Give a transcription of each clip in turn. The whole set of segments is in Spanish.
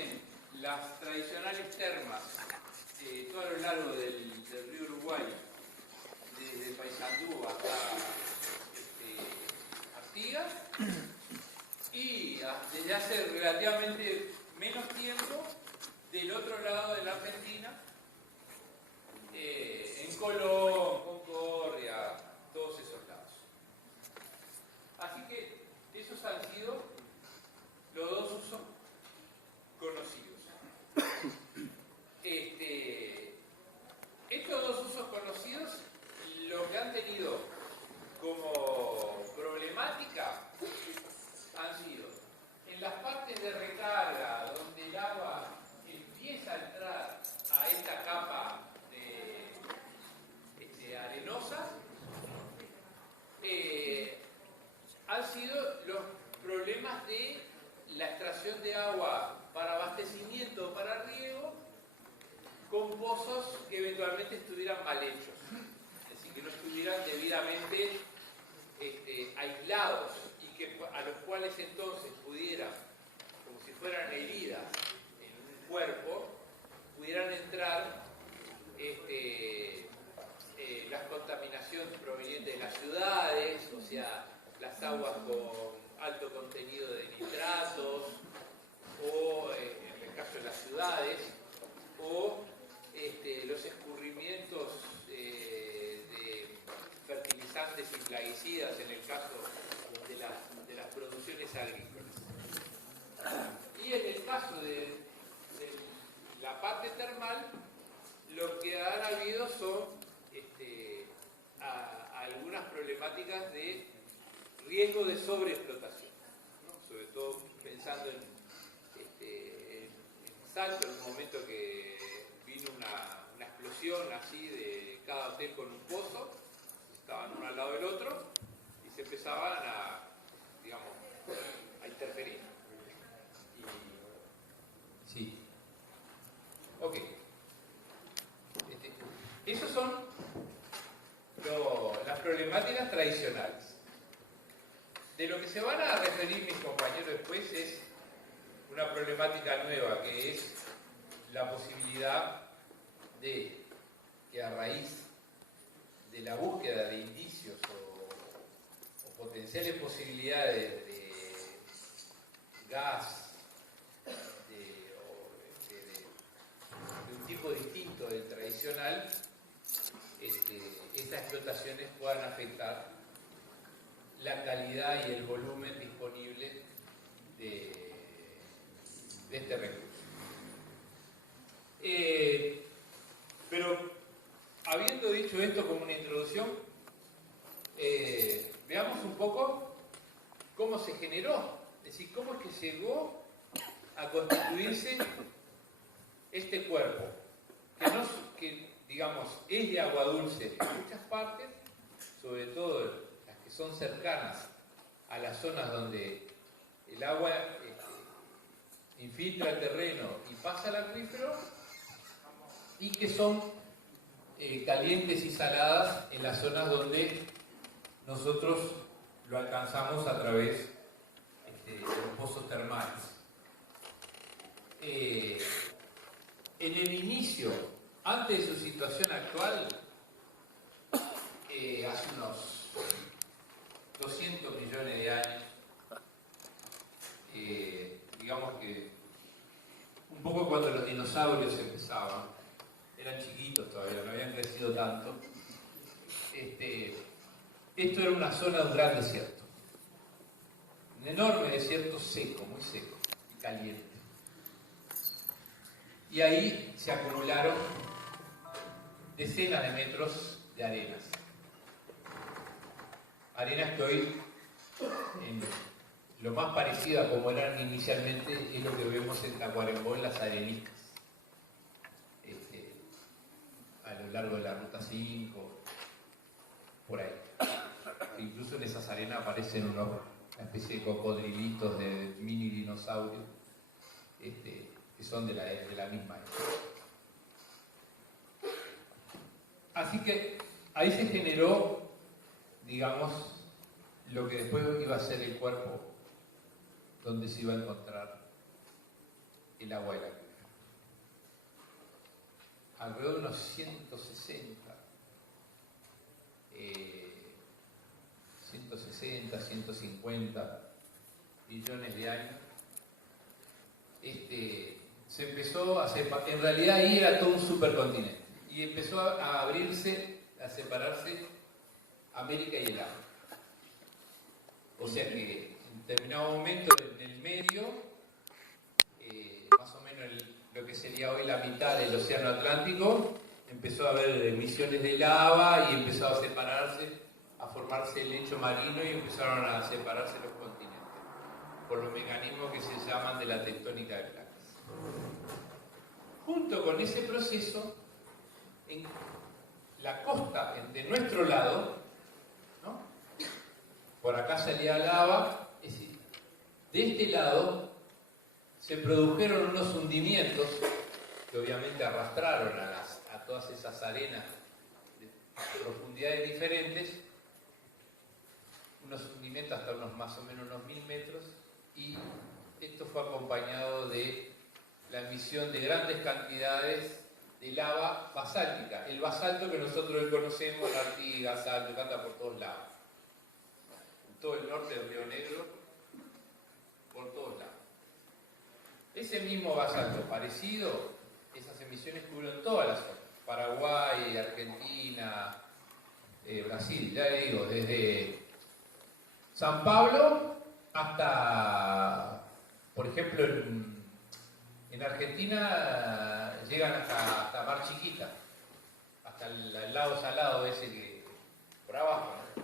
existen las tradicionales termas todo a lo largo del río Uruguay, desde Paysandú hasta Artigas, y desde hace relativamente menos tiempo del otro lado de la Argentina, en Colón, Concordia, todos esos lados. Así que esos han sido los dos usos conocidos. Estos dos usos conocidos, lo que han tenido como problemática han sido en las partes de recarga donde el agua empieza a entrar a esta capa arenosa, han sido los problemas de la extracción de agua para abastecimiento o para riego con pozos que eventualmente estuvieran mal hechos, es decir, que no estuvieran debidamente aislados y que a los cuales entonces pudieran, como si fueran heridas en un cuerpo, pudieran entrar las contaminaciones provenientes de las ciudades, o sea, las aguas con alto contenido de nitratos, o en el caso de las ciudades, o los escurrimientos de fertilizantes y plaguicidas en el caso de las producciones agrícolas. Y en el caso de la parte termal, lo que han habido son algunas problemáticas de riesgo de sobreexplotación, ¿no? Sobre todo pensando en Salto, en un momento que vino una explosión así de cada hotel con un pozo, estaban uno al lado del otro y se empezaban a interferir. Sí. Ok. Esas son las problemáticas tradicionales. De lo que se van a referir mis compañeros después es una problemática nueva, que es la posibilidad de que a raíz de la búsqueda de indicios o potenciales posibilidades de gas de un tipo distinto del tradicional, estas explotaciones puedan afectar la calidad y el volumen disponible de este recurso. Pero habiendo dicho esto como una introducción, veamos un poco cómo se generó, es decir, cómo es que llegó a constituirse este cuerpo, que digamos es de agua dulce en muchas partes, sobre todo las que son cercanas a las zonas donde el agua infiltra el terreno y pasa al acuífero, y que son calientes y saladas en las zonas donde nosotros lo alcanzamos a través de los pozos termales. En el inicio, antes de su situación actual, hace unos 200 millones de años, digamos que un poco cuando los dinosaurios empezaban, eran chiquitos todavía, no habían crecido tanto, esto era una zona de un gran desierto, un enorme desierto seco, muy seco y caliente. Y ahí se acumularon decenas de metros de arenas. Arenas que hoy, en lo más parecido a como eran inicialmente, es lo que vemos en Tacuarembó, en las areniscas, a lo largo de la Ruta 5, por ahí. Incluso en esas arenas aparecen una especie de cocodrilitos de mini dinosaurios, que son de la misma época. Así que ahí se generó, digamos, lo que después iba a ser el cuerpo donde se iba a encontrar el agua del acuífero. Alrededor de unos 160, 150 millones de años. Se empezó a separar, en realidad ahí era todo un supercontinente, y empezó a abrirse, a separarse América y el África. O sea que en determinado momento en el medio, más o menos lo que sería hoy la mitad del océano Atlántico, empezó a haber emisiones de lava y empezó a separarse, a formarse el lecho marino, y empezaron a separarse los continentes por los mecanismos que se llaman de la tectónica de placas. Junto con ese proceso, en la costa de nuestro lado, ¿no? Por acá salía lava, es decir, de este lado se produjeron unos hundimientos que obviamente arrastraron a todas esas arenas de profundidades diferentes, unos hundimientos hasta más o menos unos 1000 metros, y esto fue acompañado de la emisión de grandes cantidades de lava basáltica, el basalto que nosotros hoy conocemos, la Artigas, Salto, que anda por todos lados, en todo el norte del Río Negro, por todos lados. Ese mismo basalto parecido, esas emisiones cubrieron todas las zonas, Paraguay, Argentina, Brasil, ya le digo, desde San Pablo hasta, por ejemplo, en Argentina llegan hasta Mar Chiquita, hasta el lago salado ese que por abajo, ¿no?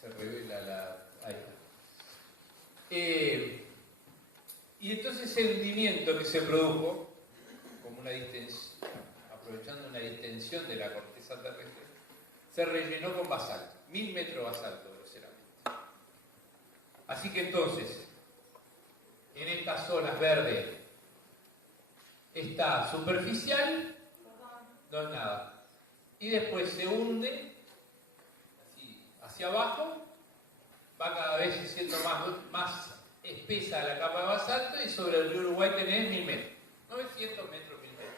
Se revela ahí está. Y entonces ese hundimiento que se produjo, como una distensión, aprovechando una distensión de la corteza terrestre, se rellenó con basalto, 1000 metros de basalto groseramente. Así que entonces, en estas zonas verdes está superficial, no es nada, y después se hunde así, hacia abajo, va cada vez siendo más espesa la capa de basalto, y sobre el río Uruguay tenés 1000 metros, 900 metros, 1000 metros.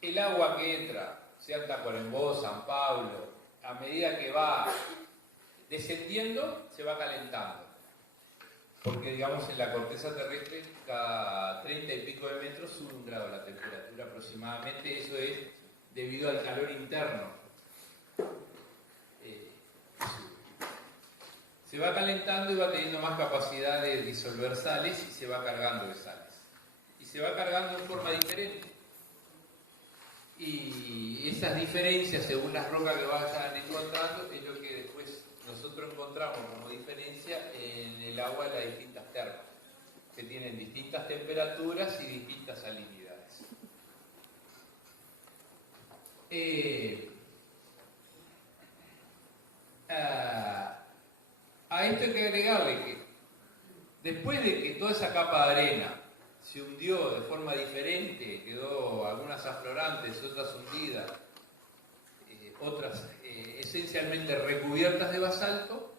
El agua que entra, sea Tacuarembó, San Pablo, a medida que va descendiendo, se va calentando. Porque, digamos, en la corteza terrestre, cada 30 y pico de metros sube 1 grado la temperatura aproximadamente. Eso es debido al calor interno. Se va calentando y va teniendo más capacidad de disolver sales, y se va cargando de sales. Y se va cargando en forma diferente. Y esas diferencias, según las rocas que vayan encontrando, es lo que después nosotros encontramos como diferencia en el agua de las distintas termas, que tienen distintas temperaturas y distintas salinidades. A esto hay que agregarle que después de que toda esa capa de arena se hundió de forma diferente, quedó algunas aflorantes, otras hundidas, otras esencialmente recubiertas de basalto,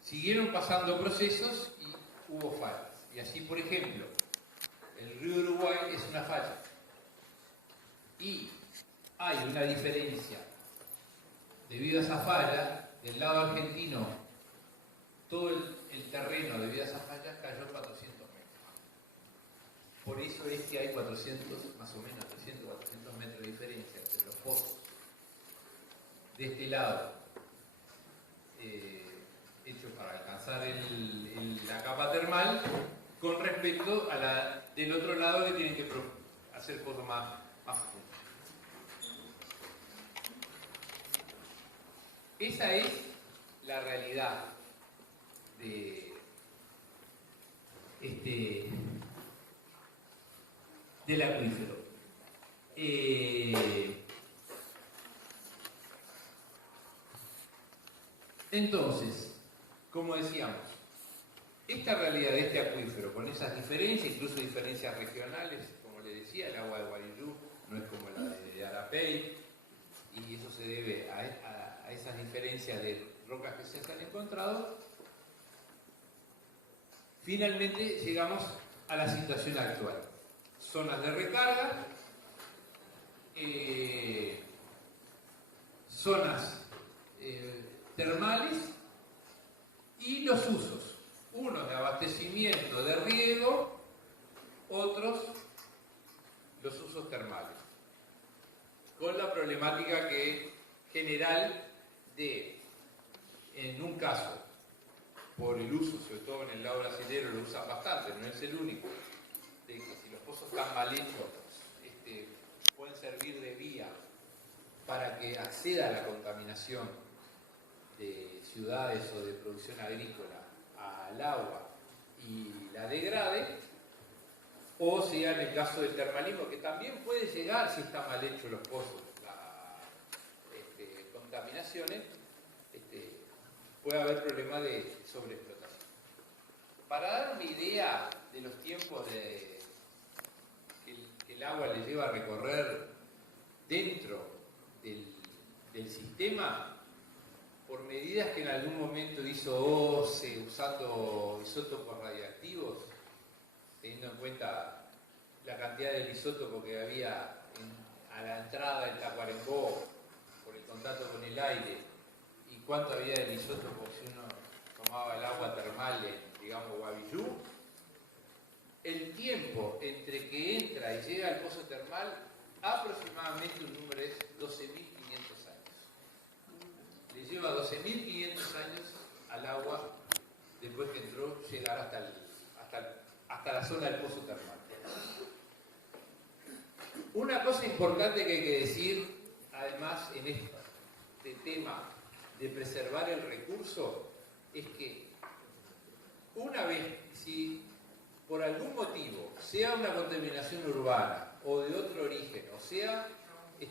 siguieron pasando procesos y hubo fallas. Y así, por ejemplo, el río Uruguay es una falla. Y hay una diferencia. Debido a esa falla, del lado argentino, todo el terreno debido a esa falla cayó 400 metros. Por eso es que hay 400, más o menos 300, 400 metros de diferencia entre los pozos de este lado, hecho para alcanzar la capa termal, con respecto a la del otro lado, que tienen que hacer pozos más profundos. Esa es la realidad del acuífero. Entonces, como decíamos, esta realidad de este acuífero, con esas diferencias, incluso diferencias regionales, como le decía, el agua de Guarillú no Yapey, y eso se debe a esas diferencias de rocas que se han encontrado. Finalmente llegamos a la situación actual. Zonas de recarga, zonas termales y los usos. Unos de abastecimiento, de riego, otros los usos termales. Con la problemática general de, en un caso, por el uso, sobre todo en el lado brasilero lo usan bastante, no es el único, de que si los pozos están mal hechos, pueden servir de vía para que acceda a la contaminación de ciudades o de producción agrícola al agua y la degrade, o sea en el caso del termalismo, que también puede llegar, si están mal hechos los pozos, a contaminaciones, puede haber problemas de sobreexplotación. Para dar una idea de los tiempos que el agua le lleva a recorrer dentro del sistema, por medidas que en algún momento hizo OCE usando isótopos radiactivos, teniendo en cuenta la cantidad del isótopo que había a la entrada del Tacuarembó por el contacto con el aire, y cuánto había del isótopo si uno tomaba el agua termal en, digamos, Guavillú, el tiempo entre que entra y llega al pozo termal, aproximadamente un número es 12.500 años. Le lleva 12.500 años al agua, después que entró, llegar hasta la zona del pozo termal. Una cosa importante que hay que decir, además, en este tema de preservar el recurso, es que una vez, si por algún motivo, sea una contaminación urbana o de otro origen, o sea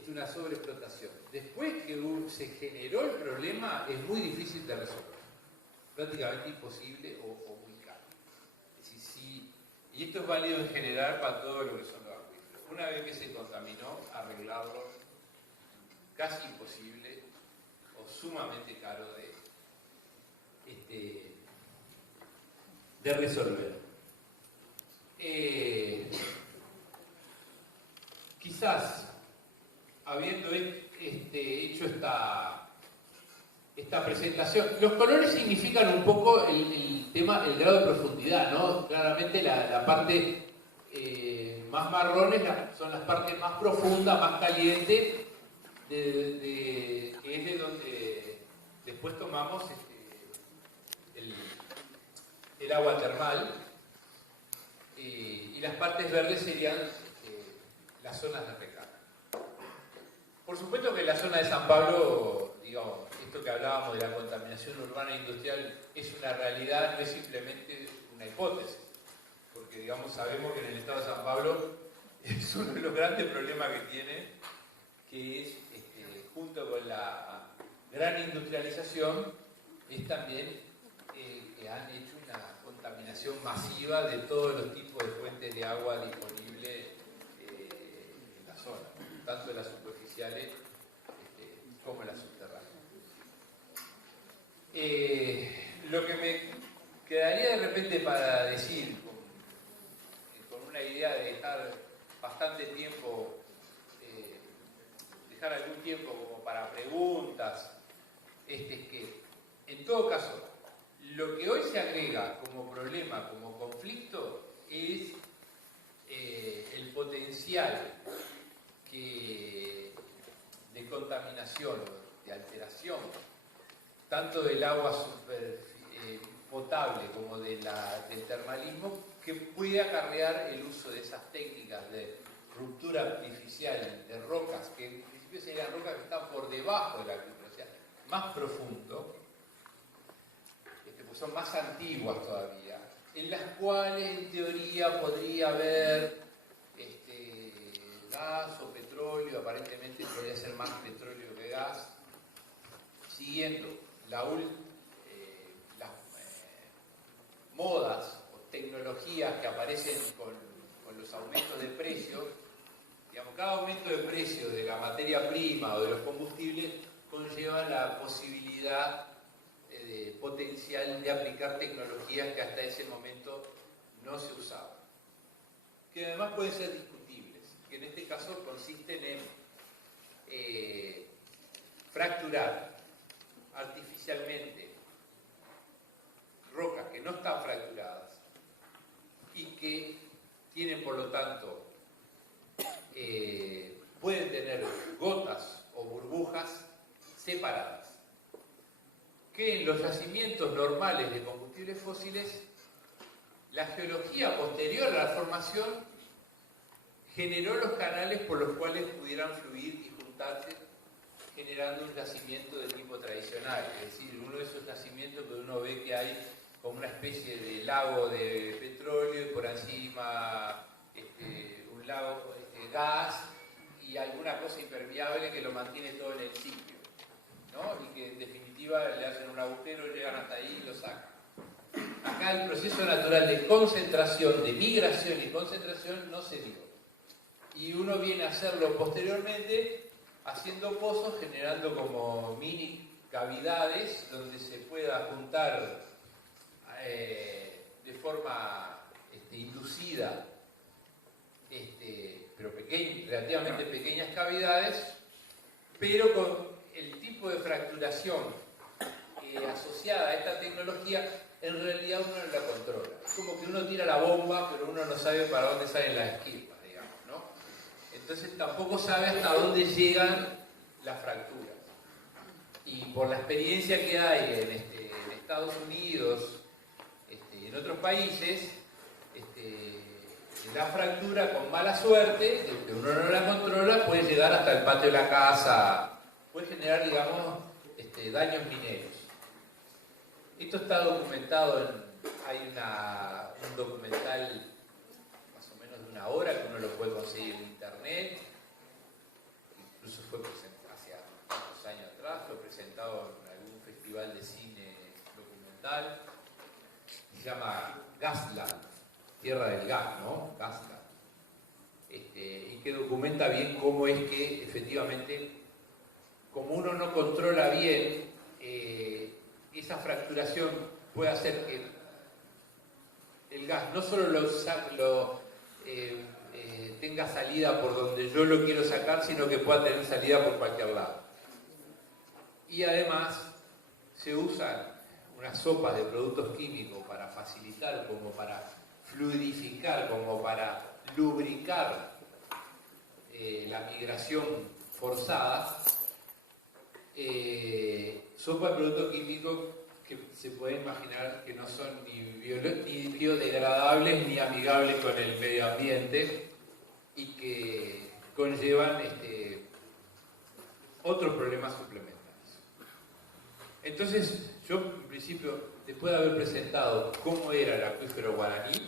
una sobreexplotación, después que se generó el problema, es muy difícil de resolver, prácticamente imposible o muy caro. Es decir, y esto es válido en general para todo lo que son los acuíferos. Una vez que se contaminó, arreglarlo casi imposible o sumamente caro de resolver. Quizás, habiendo hecho esta presentación, los colores significan un poco el tema, el grado de profundidad, ¿no? Claramente la parte más marrones son las partes más profundas, más calientes, que es de donde después tomamos el agua termal, y las partes verdes serían las zonas de recarga. Por supuesto que la zona de San Pablo, digamos, esto que hablábamos de la contaminación urbana e industrial es una realidad, no es simplemente una hipótesis, porque digamos sabemos que en el estado de San Pablo es uno de los grandes problemas que tiene, que es, junto con la gran industrialización, es también que han hecho una contaminación masiva de todos los tipos de fuentes de agua disponibles en la zona, tanto las superficiales como las subterráneas. Lo que me quedaría de repente para decir, con una idea de dejar bastante tiempo, dejar algún tiempo como para preguntas, es que, en todo caso, lo que hoy se agrega como problema, como conflicto, es el potencial de contaminación, de alteración, tanto del agua potable como del termalismo, que puede acarrear el uso de esas técnicas de ruptura artificial de rocas, que en principio serían rocas que están por debajo de la acuífero, o sea, más profundo, pues son más antiguas todavía, en las cuales en teoría podría haber gas o petróleo, aparentemente podría ser más petróleo que gas, siguiendo las modas o tecnologías que aparecen con los aumentos de precios, Digamos, cada aumento de precio de la materia prima o de los combustibles conlleva la posibilidad potencial de aplicar tecnologías que hasta ese momento no se usaban, que además pueden ser discutibles, que en este caso consisten en fracturar artificialmente rocas que no están fracturadas y que tienen, por lo tanto, pueden tener gotas o burbujas separadas, que en los yacimientos normales de combustibles fósiles, la geología posterior a la formación generó los canales por los cuales pudieran fluir y juntarse, generando un yacimiento de tipo tradicional, es decir, uno de esos yacimientos que uno ve que hay como una especie de lago de petróleo y por encima un lago de gas y alguna cosa impermeable que lo mantiene todo en el sitio, ¿no? Y que en definitiva le hacen un agujero, llegan hasta ahí y lo sacan. Acá el proceso natural de concentración, de migración y concentración no se dio. Y uno viene a hacerlo posteriormente haciendo pozos, generando como mini cavidades donde se pueda juntar de forma inducida, pero relativamente pequeñas cavidades, pero con el tipo de fracturación asociada a esta tecnología, en realidad uno no la controla. Es como que uno tira la bomba, pero uno no sabe para dónde salen las esquirpas, digamos, ¿no? Entonces tampoco sabe hasta dónde llegan las fracturas. Y por la experiencia que hay en Estados Unidos, en otros países, la fractura con mala suerte, que uno no la controla, puede llegar hasta el patio de la casa, puede generar, digamos, daños mineros. Esto está documentado hay un documental más o menos de 1 hora que uno lo puede conseguir en internet, incluso fue presentado hace unos años atrás, fue presentado en algún festival de cine documental, se llama Gasland, Tierra del Gas, ¿no? Gasland. Y que documenta bien cómo es que efectivamente, como uno no controla bien, esa fracturación puede hacer que el gas no solo tenga salida por donde yo lo quiero sacar, sino que pueda tener salida por cualquier lado. Y además se usan unas sopas de productos químicos para facilitar, como para fluidificar, como para lubricar la migración forzada. Sopa de productos químicos que se puede imaginar que no son ni biodegradables ni amigables con el medio ambiente y que conllevan otros problemas suplementarios. Entonces, yo en principio, después de haber presentado cómo era el acuífero guaraní,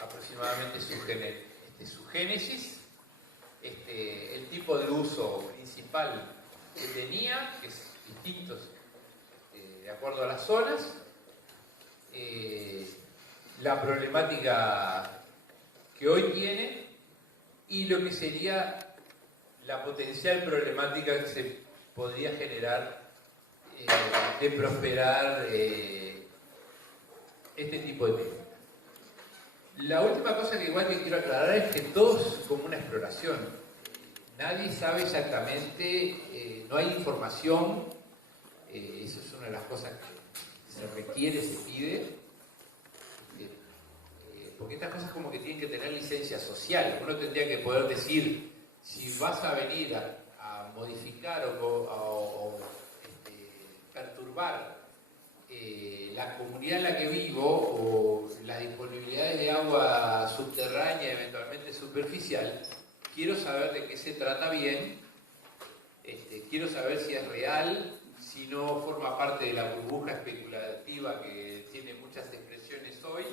aproximadamente su génesis, el tipo de uso principal que tenía, que es distintos de acuerdo a las zonas, la problemática que hoy tiene y lo que sería la potencial problemática que se podría generar de prosperar este tipo de técnicas. La última cosa que igual que quiero aclarar es que todo es como una exploración. Nadie sabe exactamente, no hay información, eso es una de las cosas que se requiere, se pide, porque estas cosas como que tienen que tener licencia social. Uno tendría que poder decir, si vas a venir a modificar o perturbar la comunidad en la que vivo o las disponibilidades de agua subterránea, eventualmente superficial, quiero saber de qué se trata bien, quiero saber si es real, si no forma parte de la burbuja especulativa que tiene muchas expresiones hoy,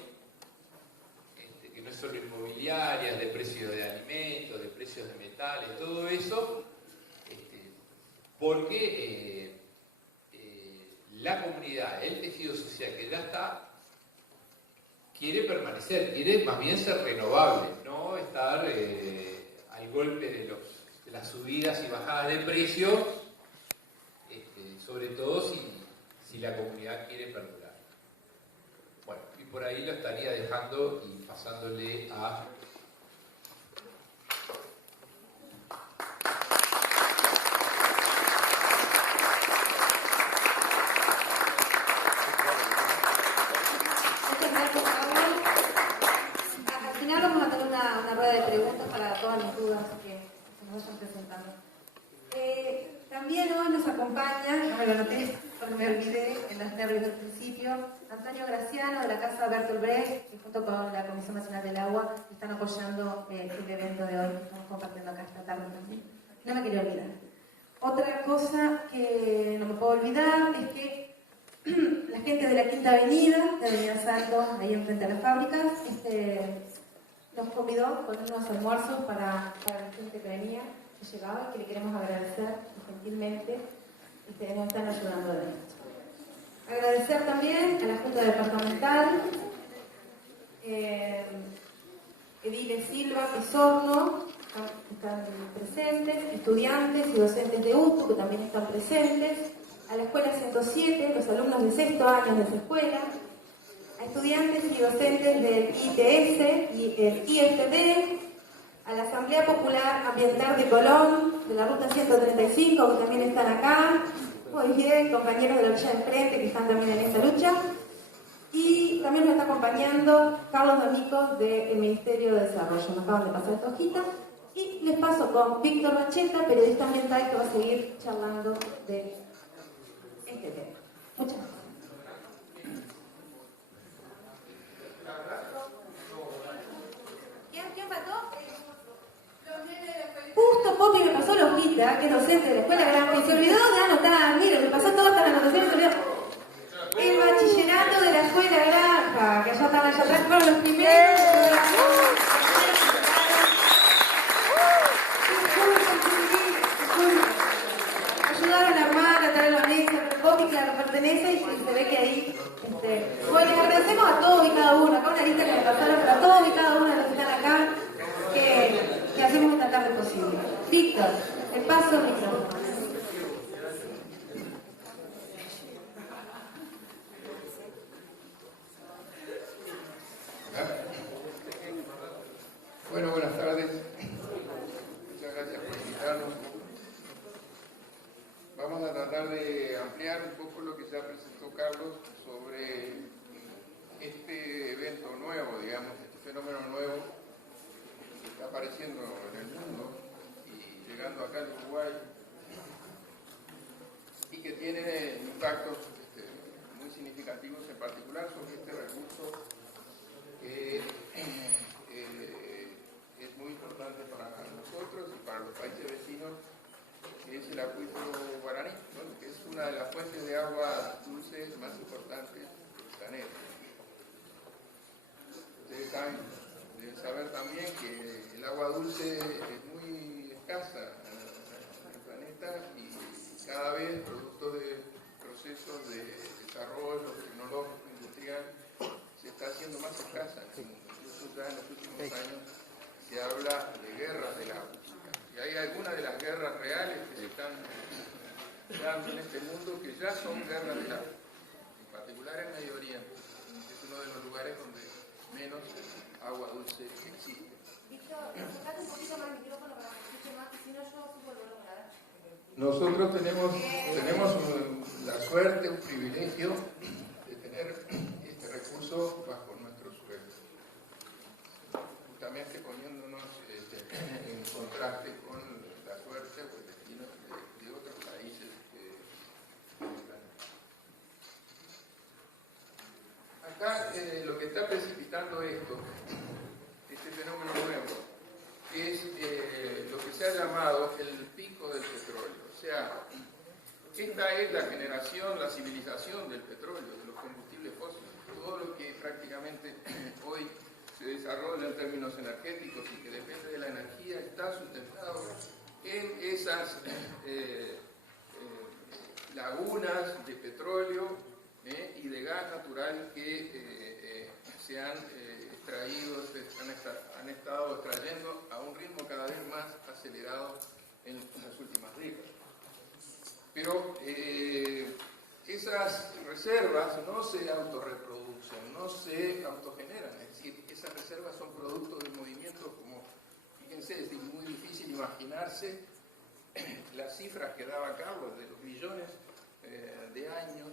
que no es solo inmobiliarias, de precios de alimentos, de precios de metales, todo eso, porque la comunidad, el tejido social que ya está, quiere permanecer, quiere más bien ser renovable, no estar al golpe de las subidas y bajadas de precios, sobre todo si la comunidad quiere perdurar. Bueno, y por ahí lo estaría dejando y pasándole a... Al final vamos a tener una rueda de preguntas para todas las dudas que se nos vayan presentando. También hoy nos acompaña, no me lo anoté porque me olvidé en los nervios del principio, Antonio Graciano de la Casa Bertolt Brecht, que junto con la Comisión Nacional del Agua están apoyando este evento de hoy que estamos compartiendo acá esta tarde también. No me quería olvidar. Otra cosa que no me puedo olvidar es que la gente de la Quinta Avenida, de Avenida Salto, ahí enfrente a las fábricas, nos convidó con unos almuerzos para la gente que venía, que llegaba y que le queremos agradecer gentilmente y nos están ayudando de esto. Agradecer también a la Junta Departamental, Edile Silva Pizorno, están presentes, estudiantes y docentes de UTU que también están presentes, a la Escuela 107, los alumnos de sexto año de esa escuela, a estudiantes y docentes del ITS y el IFD, a la Asamblea Popular Ambiental de Colón, de la Ruta 135, que también están acá, muy bien, compañeros de la Villa del Frente que están también en esta lucha, y también nos está acompañando Carlos D'Amico del Ministerio de Desarrollo. Nos acaban de pasar esta hojita. Y les paso con Víctor Macheta, periodista ambiental, que va a seguir charlando de este tema. Muchas gracias. ¿Quién faltó? Justo Popi me pasó la hojita, que es docente de la Escuela Granja, y se olvidó de anotar. Miren, me pasó todas las anotaciones, se olvidó. El bachillerato de la Escuela Granja, que allá están allá atrás, fueron los primeros. Ayudaron a armar, a traer la mesa, pero Popi, claro, pertenece y se ve que ahí. Bueno, les agradecemos a todos y cada uno, acá una lista que me pasaron, pero a todos y cada uno de los que están acá, que hacemos esta tarde posible. Víctor, el paso al micrófono. Bueno, buenas tardes. Muchas gracias por invitarnos. Vamos a tratar de ampliar un poco lo que ya presentó Carlos sobre este evento nuevo, digamos, este fenómeno nuevo que está apareciendo en el mundo y llegando acá al Uruguay y que tiene impactos muy significativos, en particular sobre este recurso que es muy importante para nosotros y para los países vecinos, que es el acuífero guaraní, ¿no? Que es una de las fuentes de agua dulce más importantes del planeta. Ustedes deben saber también que el agua dulce es muy escasa en el planeta y cada vez, producto de procesos de desarrollo tecnológico, industrial, se está haciendo más escasa. Incluso ya en los últimos años se habla de guerras del agua. Y hay algunas de las guerras reales que se están dando en este mundo que ya son guerras del agua, en particular en Medio Oriente, que es uno de los lugares donde menos agua dulce existe. Víctor, tocate un poquito más el micrófono para que se escuche más, que si no yo subo el volumen, a ver. Nosotros tenemos la suerte, un privilegio de tener este recurso bajo nuestro suelo, justamente poniéndonos en contraste con la suerte o el destino de otros países del planeta. Acá lo que está precipitando esto, este fenómeno nuevo, es lo que se ha llamado el pico del petróleo. O sea, esta es la generación, la civilización del petróleo, de los combustibles fósiles. Todo lo que prácticamente hoy se desarrolla en términos energéticos y que depende de la energía está sustentado en esas lagunas de petróleo y de gas natural que se han extraídos, han estado extrayendo a un ritmo cada vez más acelerado en las últimas décadas. Pero esas reservas no se autorreproducen, no se autogeneran, es decir, esas reservas son producto de movimientos como, fíjense, es muy difícil imaginarse las cifras que daba Carlos de los millones de años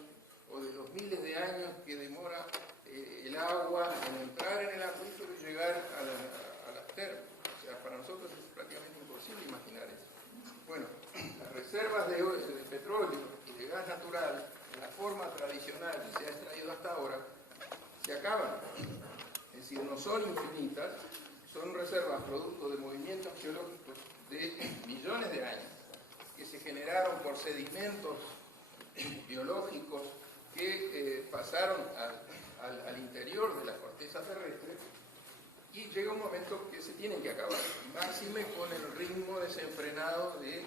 o de los miles de años que demora el agua en entrar en el acuífero y llegar a las termas. O sea, para nosotros es prácticamente imposible imaginar eso. Bueno, las reservas de petróleo y de gas natural, en la forma tradicional que se ha extraído hasta ahora, se acaban. Es decir, no son infinitas, son reservas producto de movimientos geológicos de millones de años, que se generaron por sedimentos biológicos que pasaron al interior de la corteza terrestre, y llega un momento que se tienen que acabar, máxime con el ritmo desenfrenado de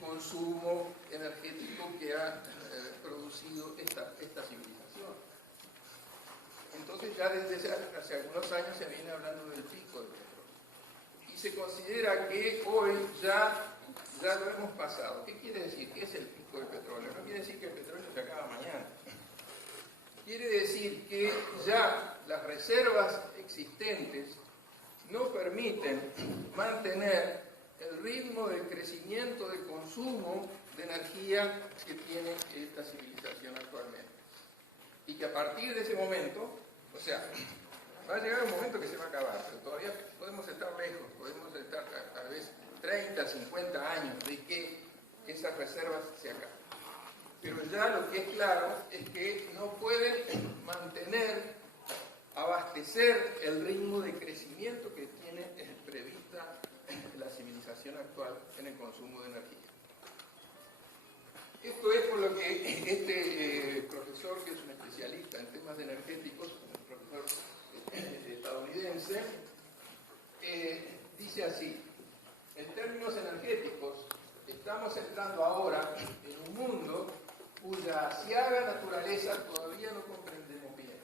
consumo energético que ha producido esta civilización. Entonces ya desde hace algunos años se viene hablando del pico del petróleo. Y se considera que hoy ya lo hemos pasado. ¿Qué quiere decir? ¿Qué es el pico del petróleo? No quiere decir que el petróleo se acaba mañana. Quiere decir que ya las reservas existentes no permiten mantener el ritmo de crecimiento de consumo de energía que tiene esta civilización actualmente. Y que a partir de ese momento, o sea, va a llegar un momento que se va a acabar, pero todavía podemos estar lejos, podemos estar tal vez 30, 50 años de que esas reservas se acaben. Pero ya lo que es claro es que no pueden mantener, abastecer el ritmo de crecimiento que tiene prevista la civilización actual en el consumo de energía. Esto es por lo que este profesor, que es un especialista en temas energéticos, un profesor estadounidense, dice así: en términos energéticos, estamos entrando ahora en un mundo cuya aciaga naturaleza todavía no comprendemos bien.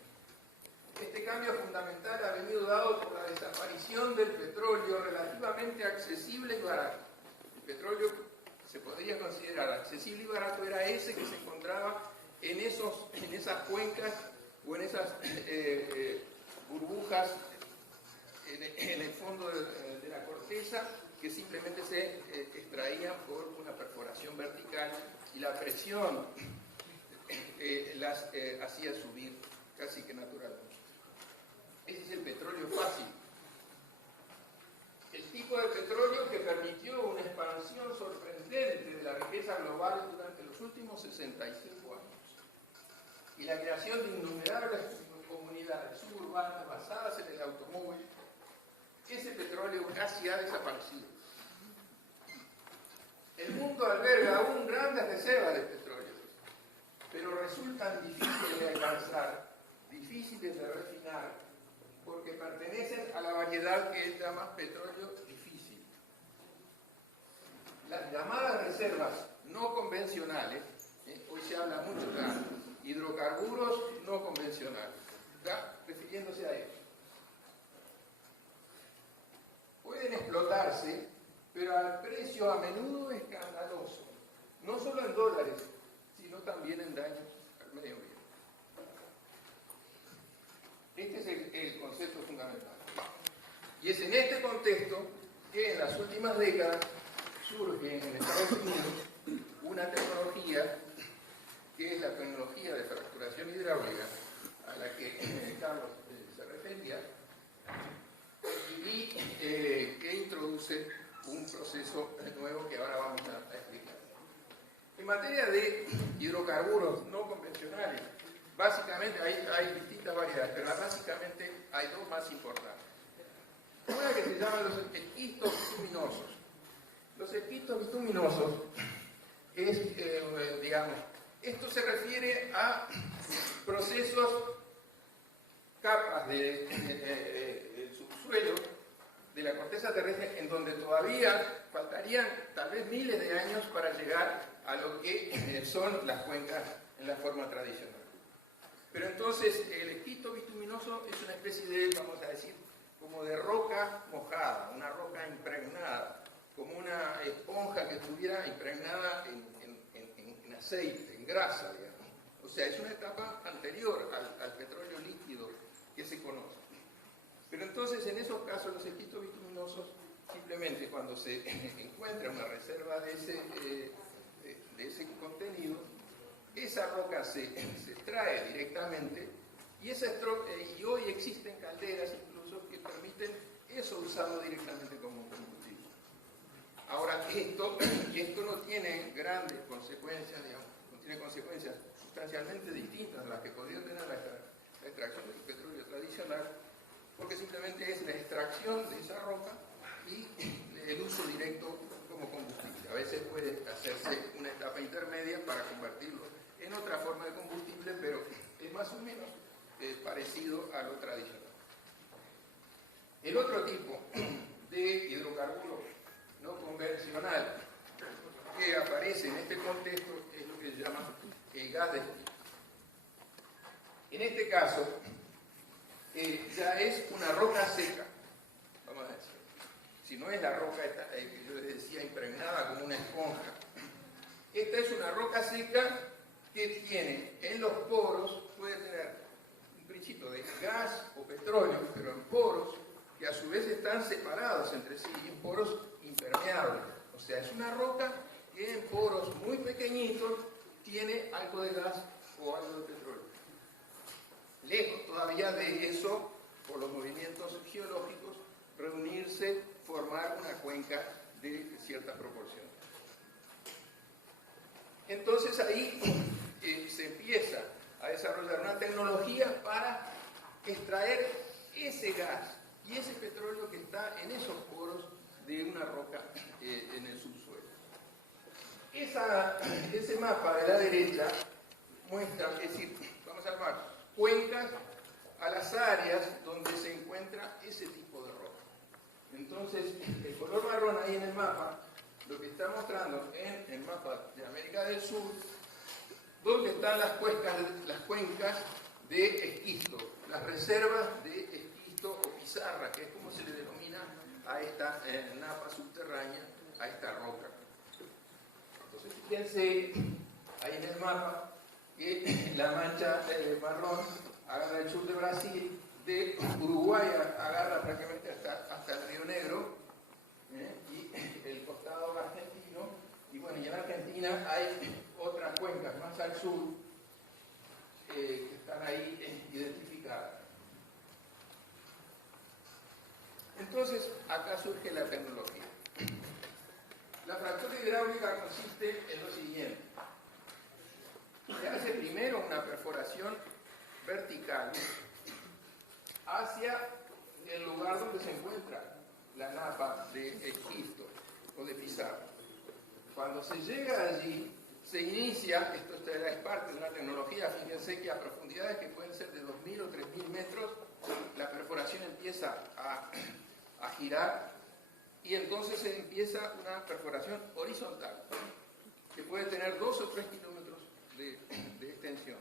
Este cambio fundamental ha venido dado por la desaparición del petróleo relativamente accesible y barato. El petróleo se podría considerar accesible y barato era ese que se encontraba en esas cuencas o en esas burbujas en el fondo de la corteza, que simplemente se extraían por una perforación vertical y la presión las hacía subir casi que naturalmente. Ese es el petróleo fácil. El tipo de petróleo que permitió una expansión sorprendente de la riqueza global durante los últimos 65 años y la creación de innumerables comunidades suburbanas basadas en el automóvil. Ese petróleo casi ha desaparecido. El mundo alberga aún grandes reservas de petróleo, pero resultan difíciles de alcanzar, difíciles de refinar, porque pertenecen a la variedad que él llama petróleo difícil. Las llamadas reservas no convencionales, hoy se habla mucho de hidrocarburos no convencionales, ¿está? Refiriéndose a ellos. Pueden explotarse, pero al precio a menudo escandaloso, no solo en dólares, sino también en daños al medio ambiente. Este es el concepto fundamental. Y es en este contexto que en las últimas décadas surge en Estados Unidos una tecnología que es la tecnología de fracturación hidráulica, a la que Carlos se refería, y que introduce un proceso nuevo que ahora vamos a explicar. En materia de hidrocarburos no convencionales, básicamente hay distintas variedades, pero básicamente hay dos más importantes. Una que se llama los esquistos bituminosos. Los esquistos bituminosos es, digamos, esto se refiere a procesos, capas del subsuelo de la corteza terrestre en donde todavía faltarían tal vez miles de años para llegar a lo que son las cuencas en la forma tradicional. Pero entonces el esquisto bituminoso es una especie de, vamos a decir, como de roca mojada, una roca impregnada, como una esponja que estuviera impregnada en aceite, en grasa, digamos. O sea, es una etapa anterior al petróleo líquido que se conoce. Pero entonces, en esos casos, los esquistos bituminosos, simplemente cuando se encuentra una reserva de ese contenido, esa roca se extrae directamente y hoy existen calderas incluso que permiten eso usado directamente como combustible. Ahora, esto no tiene grandes consecuencias, digamos, no tiene consecuencias sustancialmente distintas a las que podría tener la extracción del petróleo tradicional, porque simplemente es la extracción de esa roca y el uso directo como combustible. A veces puede hacerse una etapa intermedia para convertirlo en otra forma de combustible, pero es más o menos parecido a lo tradicional. El otro tipo de hidrocarburo no convencional que aparece en este contexto es lo que se llama el gas de esquisto. En este caso, ya es una roca seca, vamos a decir. Si no es la roca que yo les decía impregnada como una esponja, esta es una roca seca que tiene en los poros, puede tener un principio de gas o petróleo, pero en poros que a su vez están separados entre sí, en poros impermeables. O sea, es una roca que en poros muy pequeñitos tiene algo de gas o algo de petróleo. Lejos todavía de eso, por los movimientos geológicos, reunirse, formar una cuenca de cierta proporción. Entonces ahí se empieza a desarrollar una tecnología para extraer ese gas y ese petróleo que está en esos poros de una roca en el subsuelo. Ese mapa de la derecha muestra, es decir, vamos a llamar cuencas a las áreas donde se encuentra ese tipo de roca. Entonces, el color marrón ahí en el mapa, lo que está mostrando en el mapa de América del Sur, donde están las cuencas de esquisto, las reservas de esquisto o pizarra, que es como se le denomina a esta napa subterránea, a esta roca. Entonces, fíjense ahí en el mapa que la mancha marrón agarra el sur de Brasil, de Uruguay agarra prácticamente hasta el Río Negro, y el costado argentino, y bueno, y en Argentina hay otras cuencas más al sur que están ahí identificadas. Entonces, acá surge la tecnología. La fractura hidráulica consiste en lo siguiente. Se hace primero una perforación vertical hacia el lugar donde se encuentra la napa de esquisto o de pizarra. Cuando se llega allí, se inicia, esto es parte de una tecnología, fíjense que a profundidades que pueden ser de 2.000 o 3.000 metros, la perforación empieza a girar y entonces se empieza una perforación horizontal que puede tener 2 o 3 kilómetros de extensión.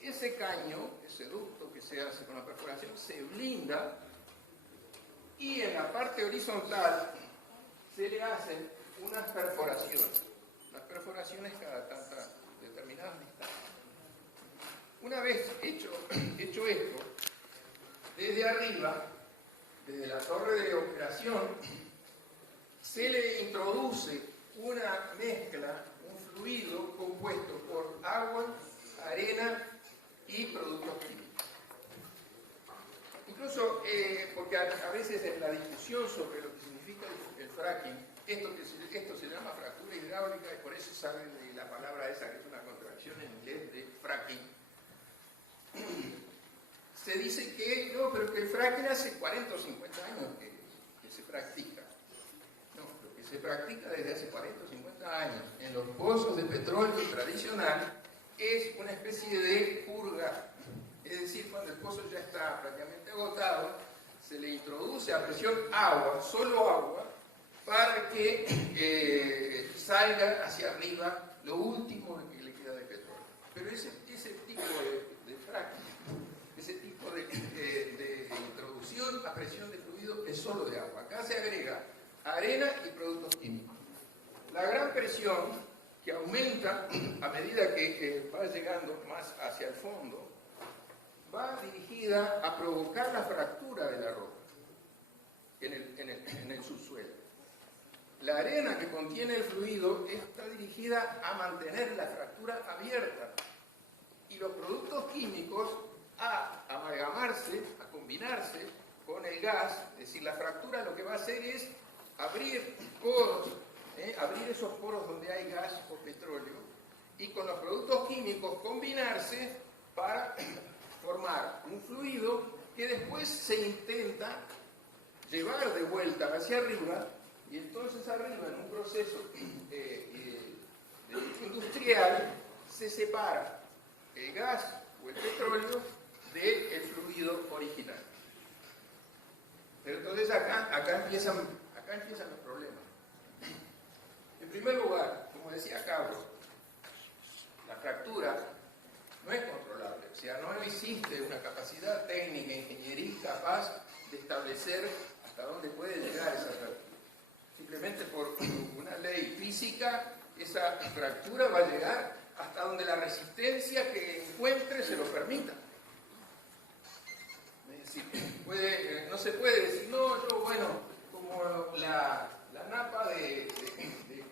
Ese caño, ese ducto que se hace con la perforación, se blinda y en la parte horizontal se le hacen unas perforaciones. Las perforaciones cada tanta determinadas distancias. Una vez hecho esto, desde arriba, desde la torre de operación, se le introduce una mezcla, un fluido compuesto por agua, arena y productos químicos. Incluso porque a veces en la discusión sobre lo que significa el fracking, esto se llama fractura hidráulica y por eso saben de la palabra esa que es una contracción en inglés de fracking. Se dice que no, pero que el fracking hace 40 o 50 años que se practica. No, lo que se practica desde hace 40 o 50 años en los pozos de petróleo tradicional es una especie de purga. Es decir, cuando el pozo ya está prácticamente agotado, se le introduce a presión agua, solo agua, para que salga hacia arriba lo último que le queda de petróleo. Pero ese tipo a presión de fluido es solo de agua. Acá se agrega arena y productos químicos. La gran presión que aumenta a medida que va llegando más hacia el fondo va dirigida a provocar la fractura de la roca en el subsuelo. La arena que contiene el fluido está dirigida a mantener la fractura abierta y los productos químicos a amalgamarse, a combinarse con el gas. Es decir, la fractura lo que va a hacer es abrir poros, abrir esos poros donde hay gas o petróleo, y con los productos químicos combinarse para formar un fluido que después se intenta llevar de vuelta hacia arriba, y entonces arriba en un proceso industrial se separa el gas o el petróleo del fluido original. Pero entonces acá empiezan los problemas. En primer lugar, como decía Carlos, la fractura no es controlable, o sea, no existe una capacidad técnica, ingenieril capaz de establecer hasta dónde puede llegar esa fractura. Simplemente por una ley física, esa fractura va a llegar hasta donde la resistencia que encuentre se lo permita. Es decir, no se puede decir, no, yo, bueno, como la napa de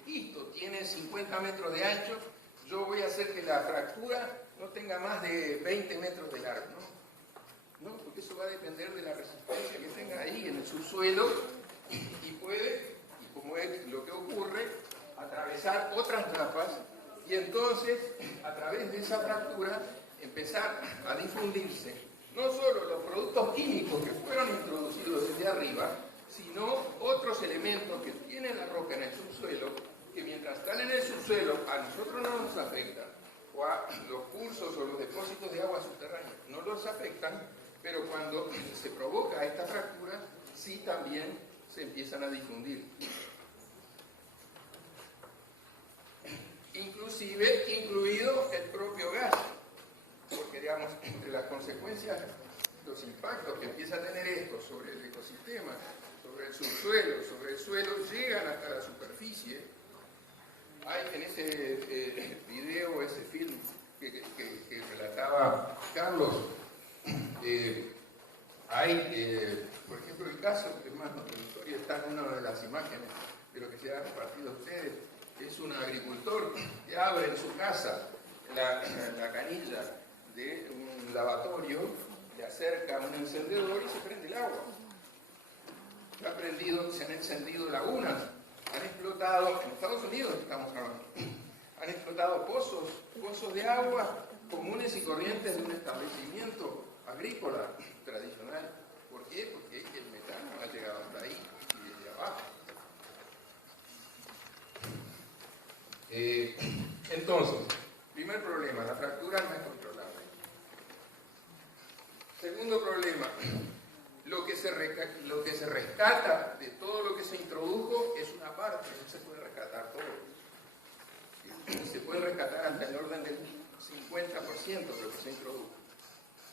Quito tiene 50 metros de ancho, yo voy a hacer que la fractura no tenga más de 20 metros de largo, ¿no? No, porque eso va a depender de la resistencia que tenga ahí en el subsuelo, y puede, y como es lo que ocurre, atravesar otras napas, y entonces, a través de esa fractura, empezar a difundirse no solo los productos químicos que fueron introducidos desde arriba, sino otros elementos que tiene la roca en el subsuelo, que mientras están en el subsuelo a nosotros no nos afectan, o a los cursos o los depósitos de agua subterránea no los afectan, pero cuando se provoca esta fractura, sí también se empiezan a difundir. Incluido el propio gas, porque digamos, entre las consecuencias, los impactos que empieza a tener esto sobre el ecosistema, sobre el subsuelo, sobre el suelo, llegan hasta la superficie. Hay en ese video, ese film que relataba Carlos, hay, por ejemplo, el caso que más notorio está en una de las imágenes de lo que se ha compartido a ustedes. Es un agricultor que abre en su casa la canilla de un lavatorio, le acerca un encendedor y se prende el agua. Se han encendido lagunas, han explotado, en Estados Unidos estamos hablando, han explotado pozos de agua comunes y corrientes de un establecimiento agrícola tradicional. ¿Por qué? Porque el metano ha llegado hasta ahí y desde abajo. Entonces, primer problema, la fractura no es controlable. Segundo problema, lo que se rescata de todo lo que se introdujo es una parte, no se puede rescatar todo. Se puede rescatar hasta el orden del 50% de lo que se introdujo.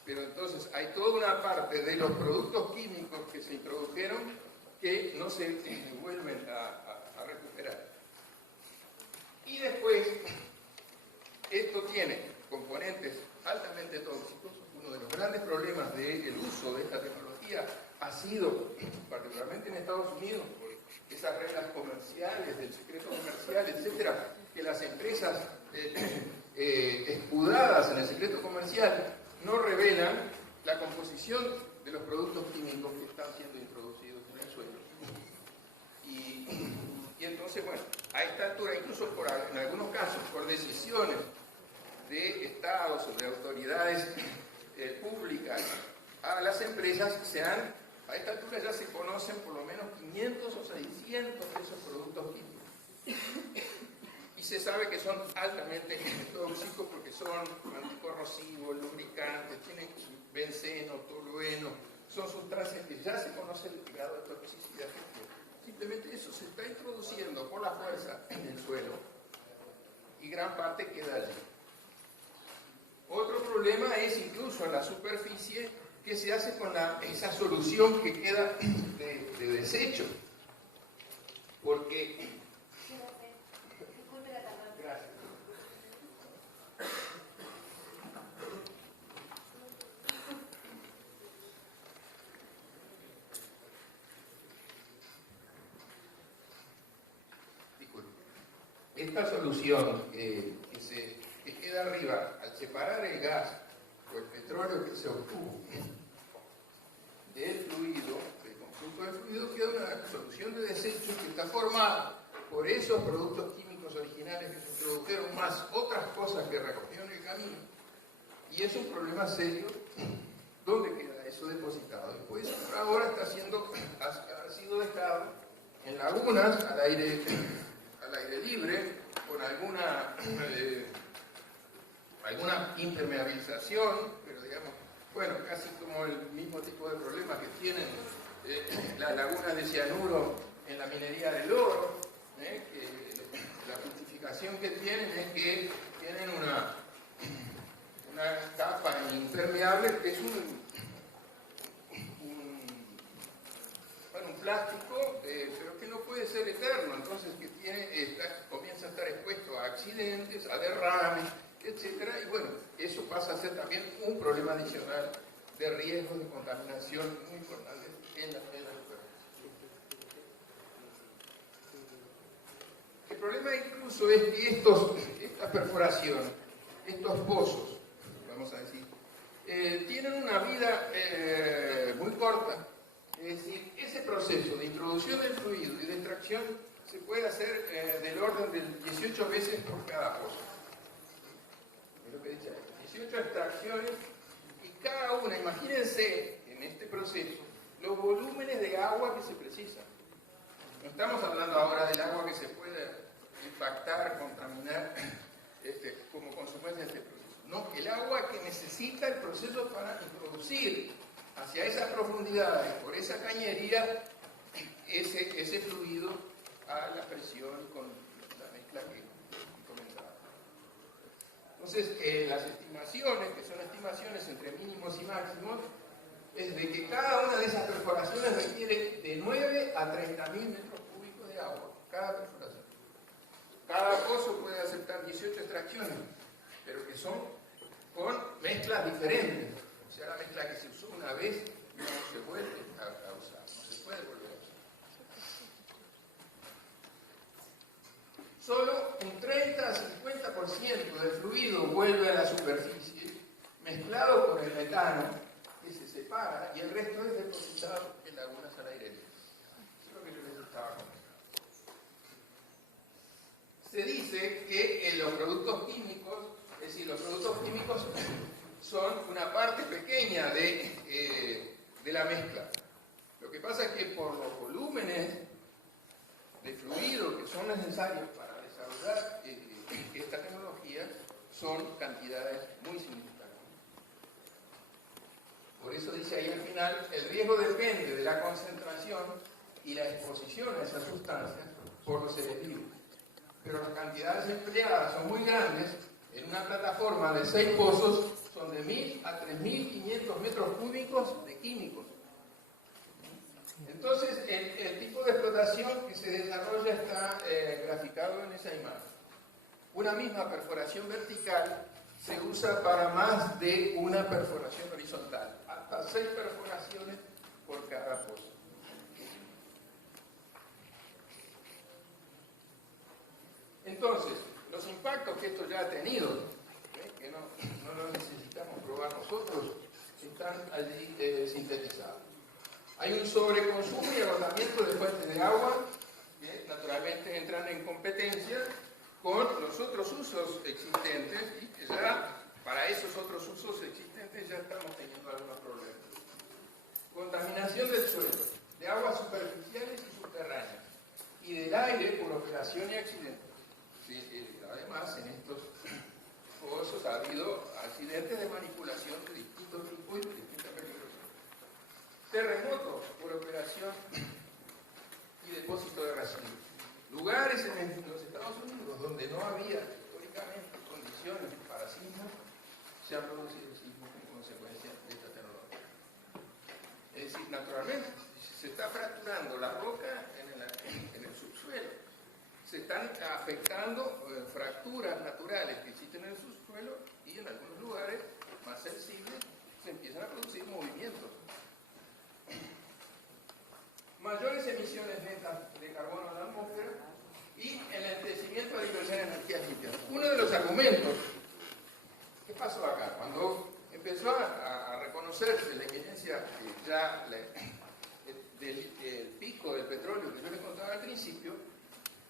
Pero entonces hay toda una parte de los productos químicos que se introdujeron que no se vuelven a recuperar. Y después, esto tiene componentes altamente tóxicos. Uno de los grandes problemas del uso de esta tecnología ha sido, particularmente en Estados Unidos, por esas reglas comerciales, del secreto comercial, etcétera, que las empresas escudadas en el secreto comercial no revelan la composición de los productos químicos que están siendo introducidos en el suelo. Y entonces, bueno, a esta altura, incluso en algunos casos, por decisiones de estados o de autoridades públicas a las empresas, a esta altura ya se conocen por lo menos 500 o 600 de esos productos químicos. Y se sabe que son altamente tóxicos porque son anticorrosivos, lubricantes, tienen benceno, tolueno, son sustancias que ya se conoce el grado de toxicidad que tienen. Simplemente eso se está introduciendo por la fuerza en el suelo y gran parte queda allí. Otro problema es incluso en la superficie ¿qué se hace con esa solución que queda de desecho? Porque... Gracias. Esta solución que queda arriba, al separar el gas o el petróleo que se obtuvo del fluido, del conjunto de fluido, queda una solución de desecho que está formada por esos productos químicos originales que se introdujeron, más otras cosas que recogieron en el camino. Y es un problema serio. ¿Dónde queda eso depositado? Y pues ahora ha sido dejado en lagunas, al aire libre, con alguna impermeabilización, pero digamos, bueno, casi como el mismo tipo de problemas que tienen las lagunas de cianuro en la minería del oro, que la justificación que tienen es que tienen una capa impermeable que es un plástico, pero que no puede ser eterno, entonces que comienza a estar expuesto a accidentes, a derrames, etcétera, y bueno, eso pasa a ser también un problema adicional de riesgos de contaminación muy importante en la superficie. El problema incluso es que esta perforación, estos pozos, vamos a decir, tienen una vida muy corta. Es decir, ese proceso de introducción del fluido y de extracción se puede hacer del orden de 18 veces por cada pozo. Es lo que dice ahí. 18 extracciones y cada una, imagínense en este proceso, los volúmenes de agua que se precisan. No estamos hablando ahora del agua que se puede impactar, contaminar como consecuencia de este proceso. No, el agua que necesita el proceso para introducir hacia esas profundidades, por esa cañería, ese fluido a la presión con la mezcla que comentaba. Entonces, las estimaciones, que son estimaciones entre mínimos y máximos, es de que cada una de esas perforaciones requiere de 9 a 30.000 metros cúbicos de agua, cada perforación. Cada pozo puede aceptar 18 extracciones, pero que son con mezclas diferentes. O sea, la mezcla que se usó una vez no se vuelve a usar, no se puede volver a usar. Solo un 30 a 50% del fluido vuelve a la superficie, mezclado con el metano, que se separa, y el resto es depositado en lagunas al aire libre. Eso es lo que yo les estaba comentando. Se dice que los productos químicos, es decir, los productos químicos son una parte pequeña de la mezcla. Lo que pasa es que por los volúmenes de fluido que son necesarios para desarrollar esta tecnología, son cantidades muy significativas. Por eso dice ahí al final, el riesgo depende de la concentración y la exposición a esas sustancias por los seres vivos. Pero las cantidades empleadas son muy grandes. En una plataforma de 6 pozos son de 1.000 a 3.500 metros cúbicos de químicos. Entonces, el tipo de explotación que se desarrolla está graficado en esa imagen. Una misma perforación vertical se usa para más de una perforación horizontal, hasta 6 perforaciones por cada pozo. Entonces, los impactos que esto ya ha tenido, que no lo necesitamos probar nosotros, están allí sintetizados. Hay un sobreconsumo y agotamiento de fuentes de agua, que naturalmente entran en competencia con los otros usos existentes, y que ya para esos otros usos existentes ya estamos teniendo algunos problemas. Contaminación del suelo, de aguas superficiales y subterráneas, y del aire por operación y accidentes. Además, en estos pozos ha habido accidentes de manipulación de distintos tipos y de distintas peligrosidades. Terremotos por operación y depósito de residuos. Lugares en los Estados Unidos donde no había históricamente condiciones para sismos, se han producido sismos en consecuencia de esta tecnología. naturalmente, se está fracturando la roca en el subsuelo. Se están afectando fracturas naturales que existen en el subsuelo y en algunos lugares más sensibles se empiezan a producir movimientos. Mayores emisiones netas de carbono en la atmósfera y enlentecimiento de la inversión en energías limpias. Uno de los argumentos, ¿qué pasó acá? Cuando empezó a reconocerse la inminencia ya del pico del petróleo que yo les contaba al principio,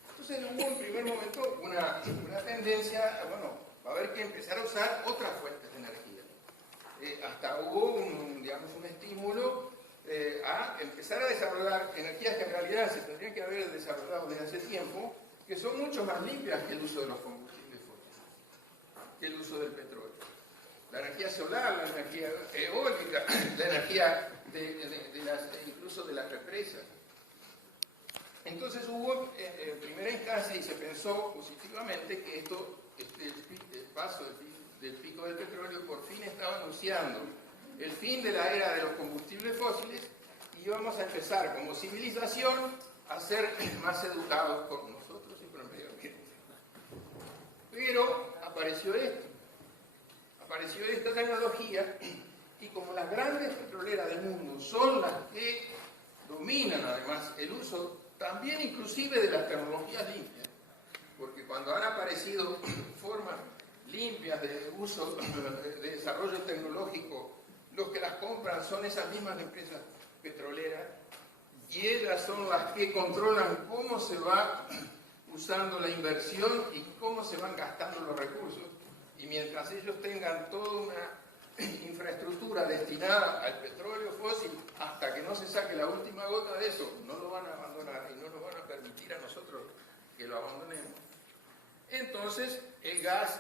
entonces hubo en primer momento una tendencia, bueno, va a haber que empezar a usar otras fuentes de energía. Hasta hubo un estímulo a empezar a desarrollar energías que en realidad se tendrían que haber desarrollado desde hace tiempo, que son mucho más limpias que el uso de los combustibles fósiles, que el uso del petróleo. La energía solar, la energía eólica, la energía incluso de las represas. Entonces hubo en primera instancia y se pensó positivamente que el paso del pico del petróleo por fin estaba anunciando el fin de la era de los combustibles fósiles y íbamos a empezar como civilización a ser más educados por nosotros y por el medio ambiente. Pero apareció esta tecnología y como las grandes petroleras del mundo son las que dominan además el uso también inclusive de las tecnologías limpias, porque cuando han aparecido formas limpias de uso, de desarrollo tecnológico, los que las compran son esas mismas empresas petroleras y ellas son las que controlan cómo se va usando la inversión y cómo se van gastando los recursos. Y mientras ellos tengan toda una infraestructura destinada al petróleo fósil, hasta que no se saque la última gota de eso, no lo van a abandonar y no nos van a permitir a nosotros que lo abandonemos. Entonces, el gas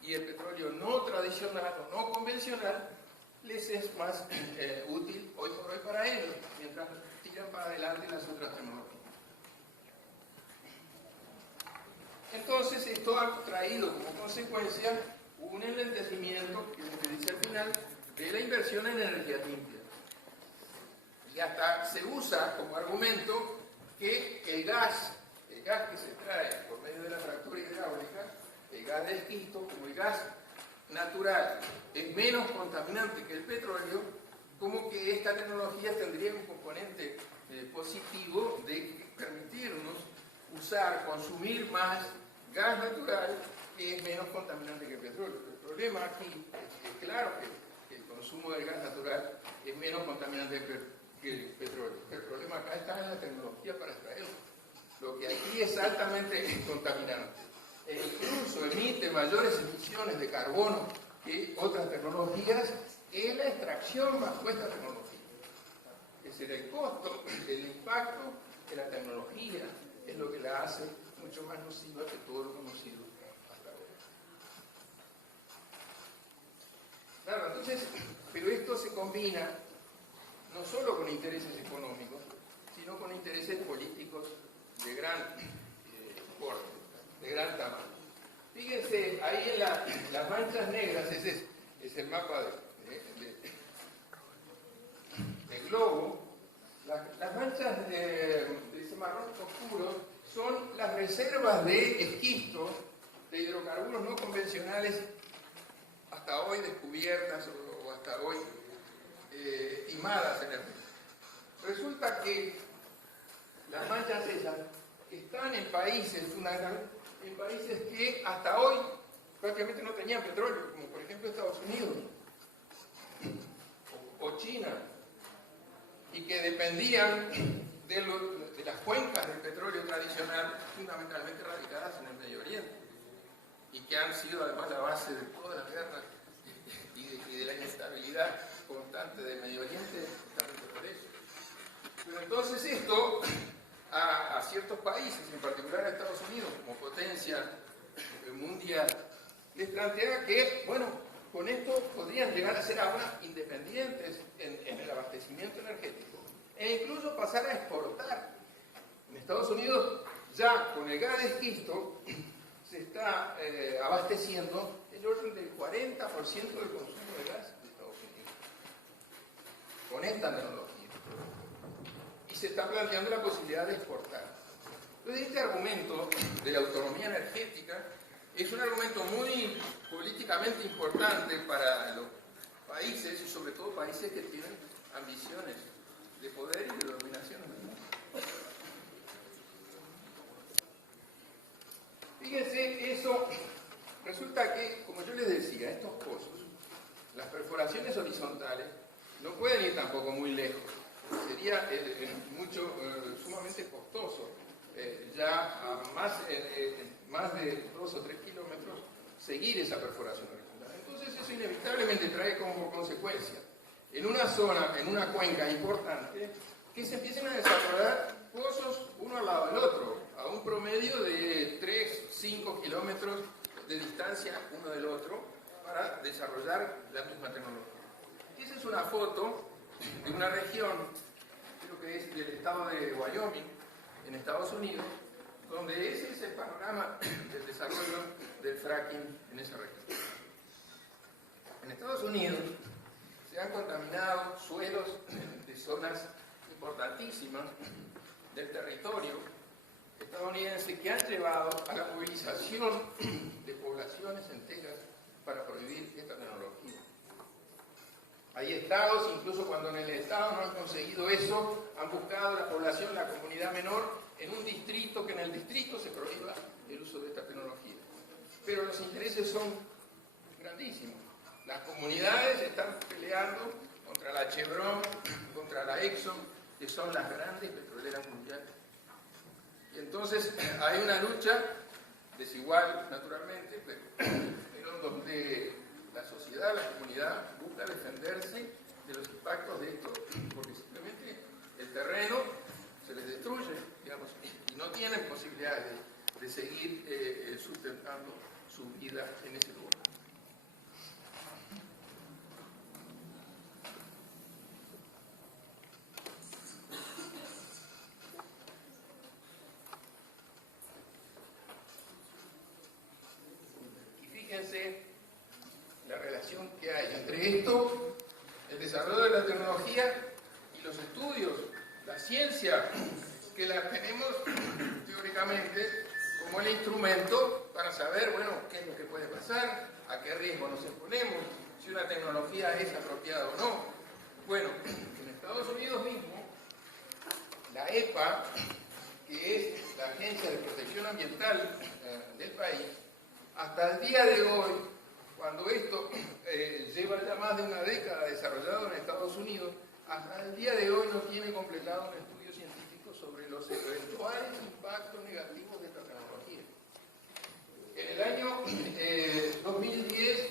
y el petróleo no tradicional o no convencional les es más útil hoy por hoy para ellos, mientras tiran para adelante las otras tecnologías. Entonces, esto ha traído como consecuencia un enlentecimiento, que se dice al final, de la inversión en energías limpias. Y hasta se usa como argumento que el gas que se trae por medio de la fractura hidráulica, el gas de esquisto, como el gas natural es menos contaminante que el petróleo, como que esta tecnología tendría un componente positivo de permitirnos usar, consumir más gas natural que es menos contaminante que el petróleo. El problema aquí es que claro que el consumo del gas natural es menos contaminante que el petróleo. El problema acá está en la tecnología para extraerlo. Lo que aquí es altamente contaminante e incluso emite mayores emisiones de carbono que otras tecnologías, es la extracción bajo esta tecnología. Es decir, el costo, el impacto de la tecnología es lo que la hace mucho más nociva que todo lo conocido hasta ahora. Claro, entonces, pero esto se combina no solo con intereses económicos, sino con intereses políticos de gran porte, de gran tamaño. Fíjense, ahí en las manchas negras, ese es el mapa del globo. Las manchas de ese marrón oscuro son las reservas de esquisto, de hidrocarburos no convencionales, hasta hoy descubiertas o hasta hoy timadas en el mundo. Resulta que las manchas esas están en países que hasta hoy prácticamente no tenían petróleo, como por ejemplo Estados Unidos o China, y que dependían de las cuencas del petróleo tradicional, fundamentalmente radicadas en el Medio Oriente, y que han sido además la base de todas las guerras y de la inestabilidad constante del Medio Oriente, justamente por eso. Pero entonces esto a ciertos países, en particular a Estados Unidos, como potencia mundial, les plantea que, bueno, con esto podrían llegar a ser ahora independientes en el abastecimiento energético e incluso pasar a exportar. En Estados Unidos, ya con el gas de esquisto, se está abasteciendo el orden del 40% del consumo de gas de Estados Unidos. Con esta tecnología. se está planteando la posibilidad de exportar. Entonces, este argumento de la autonomía energética es un argumento muy políticamente importante para los países, y sobre todo países que tienen ambiciones de poder y de dominación. Fíjense, eso resulta que, como yo les decía, estos pozos, las perforaciones horizontales, no pueden ir tampoco muy lejos. Sería sumamente costoso. Ya a más de 2 o 3 kilómetros seguir esa perforación horizontal. Entonces eso inevitablemente trae como consecuencia en una zona, en una cuenca importante, que se empiecen a desarrollar pozos uno al lado del otro, a un promedio de 3, 5 kilómetros de distancia uno del otro, para desarrollar la misma tecnología. Esa es una foto de una región, creo que es del estado de Wyoming, en Estados Unidos, donde ese es el panorama del desarrollo del fracking en esa región. En Estados Unidos se han contaminado suelos de zonas importantísimas del territorio estadounidense que han llevado a la movilización de poblaciones enteras para prohibir esta tecnología. Hay estados, incluso cuando en el estado no han conseguido eso, han buscado la población, la comunidad menor, en un distrito, que en el distrito se prohíba el uso de esta tecnología. Pero los intereses son grandísimos. Las comunidades están peleando contra la Chevron, contra la Exxon, que son las grandes petroleras mundiales. Y entonces hay una lucha desigual, naturalmente, pero donde la sociedad, la comunidad, busca defenderse de los impactos de esto, porque simplemente el terreno se les destruye, digamos, y no tienen posibilidades de seguir sustentando su vida en ese lugar. Y fíjense la relación que hay entre esto, el desarrollo de la tecnología y los estudios, la ciencia, que la tenemos teóricamente como el instrumento para saber, bueno, qué es lo que puede pasar, a qué riesgo nos exponemos, si una tecnología es apropiada o no. Bueno, en Estados Unidos mismo, la EPA, que es la Agencia de Protección Ambiental del país, hasta el día de hoy, cuando esto lleva ya más de una década desarrollado en Estados Unidos, hasta el día de hoy no tiene completado un estudio científico sobre los eventuales impactos negativos de esta tecnología. En el año 2010,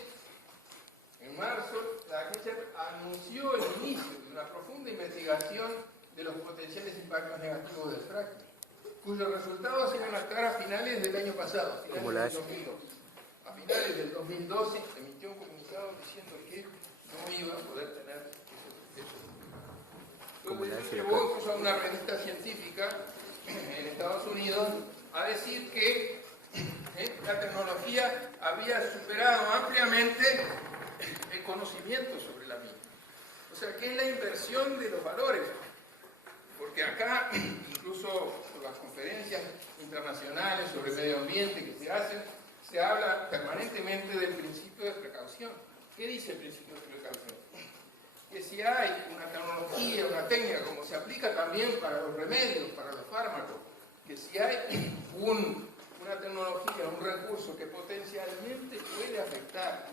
en marzo, la agencia anunció el inicio de una profunda investigación de los potenciales impactos negativos del fracking, cuyos resultados se iban a estar a finales del año pasado, finales del 2002. A finales del 2012 emitió un comunicado diciendo que no iba a poder tener eso. Entonces eso llevó incluso a una revista científica en Estados Unidos a decir que la tecnología había superado ampliamente el conocimiento sobre la misma. O sea, que es la inversión de los valores. Porque acá, incluso en las conferencias internacionales sobre medio ambiente que se hacen, se habla permanentemente del principio de precaución. ¿Qué dice el principio de precaución? Que si hay una tecnología, una técnica, como se aplica también para los remedios, para los fármacos, que si hay una tecnología, un recurso que potencialmente puede afectar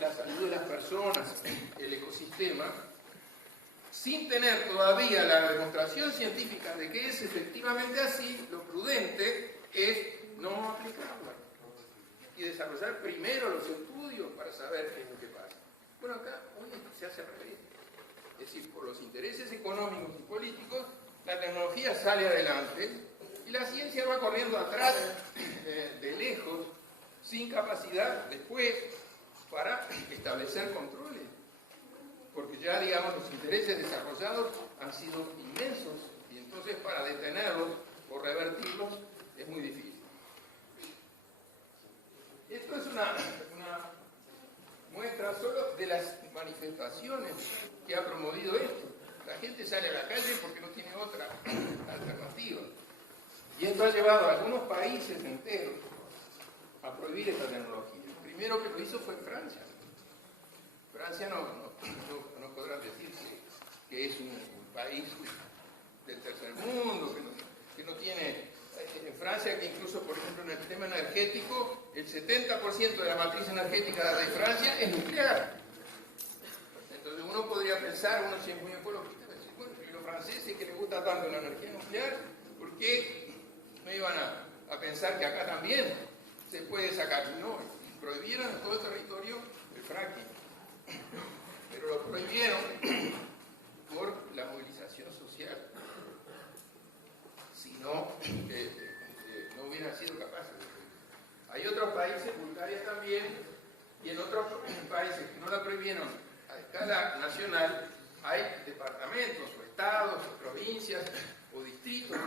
la salud de las personas, el ecosistema, sin tener todavía la demostración científica de que es efectivamente así, lo prudente es no aplicarla y desarrollar primero los estudios para saber qué es lo que pasa. Bueno, acá hoy se hace al revés. Es decir, por los intereses económicos y políticos, la tecnología sale adelante y la ciencia va corriendo atrás de lejos, sin capacidad después para establecer controles. Porque ya, digamos, los intereses desarrollados han sido inmensos y entonces para detenerlos o revertirlos es muy difícil. Esto es una muestra solo de las manifestaciones que ha promovido esto. La gente sale a la calle porque no tiene otra alternativa. Y esto ha llevado a algunos países enteros a prohibir esta tecnología. El primero que lo hizo fue Francia. Francia no podrá decir que es un país del tercer mundo, que no tiene... En Francia, que incluso, por ejemplo, en el tema energético, el 70% de la matriz energética de Francia es nuclear. Entonces uno podría pensar, uno si es muy ecologista, decir, bueno, y los franceses que les gusta tanto la energía nuclear, ¿por qué no iban a pensar que acá también se puede sacar? No, prohibieron en todo el territorio el fracking, pero lo prohibieron por la movilización social. Si no, no hubieran sido capaces de prohibir. Hay otros países, Bulgaria también, y en otros países que no la prohibieron a escala nacional, hay departamentos o estados o provincias o distritos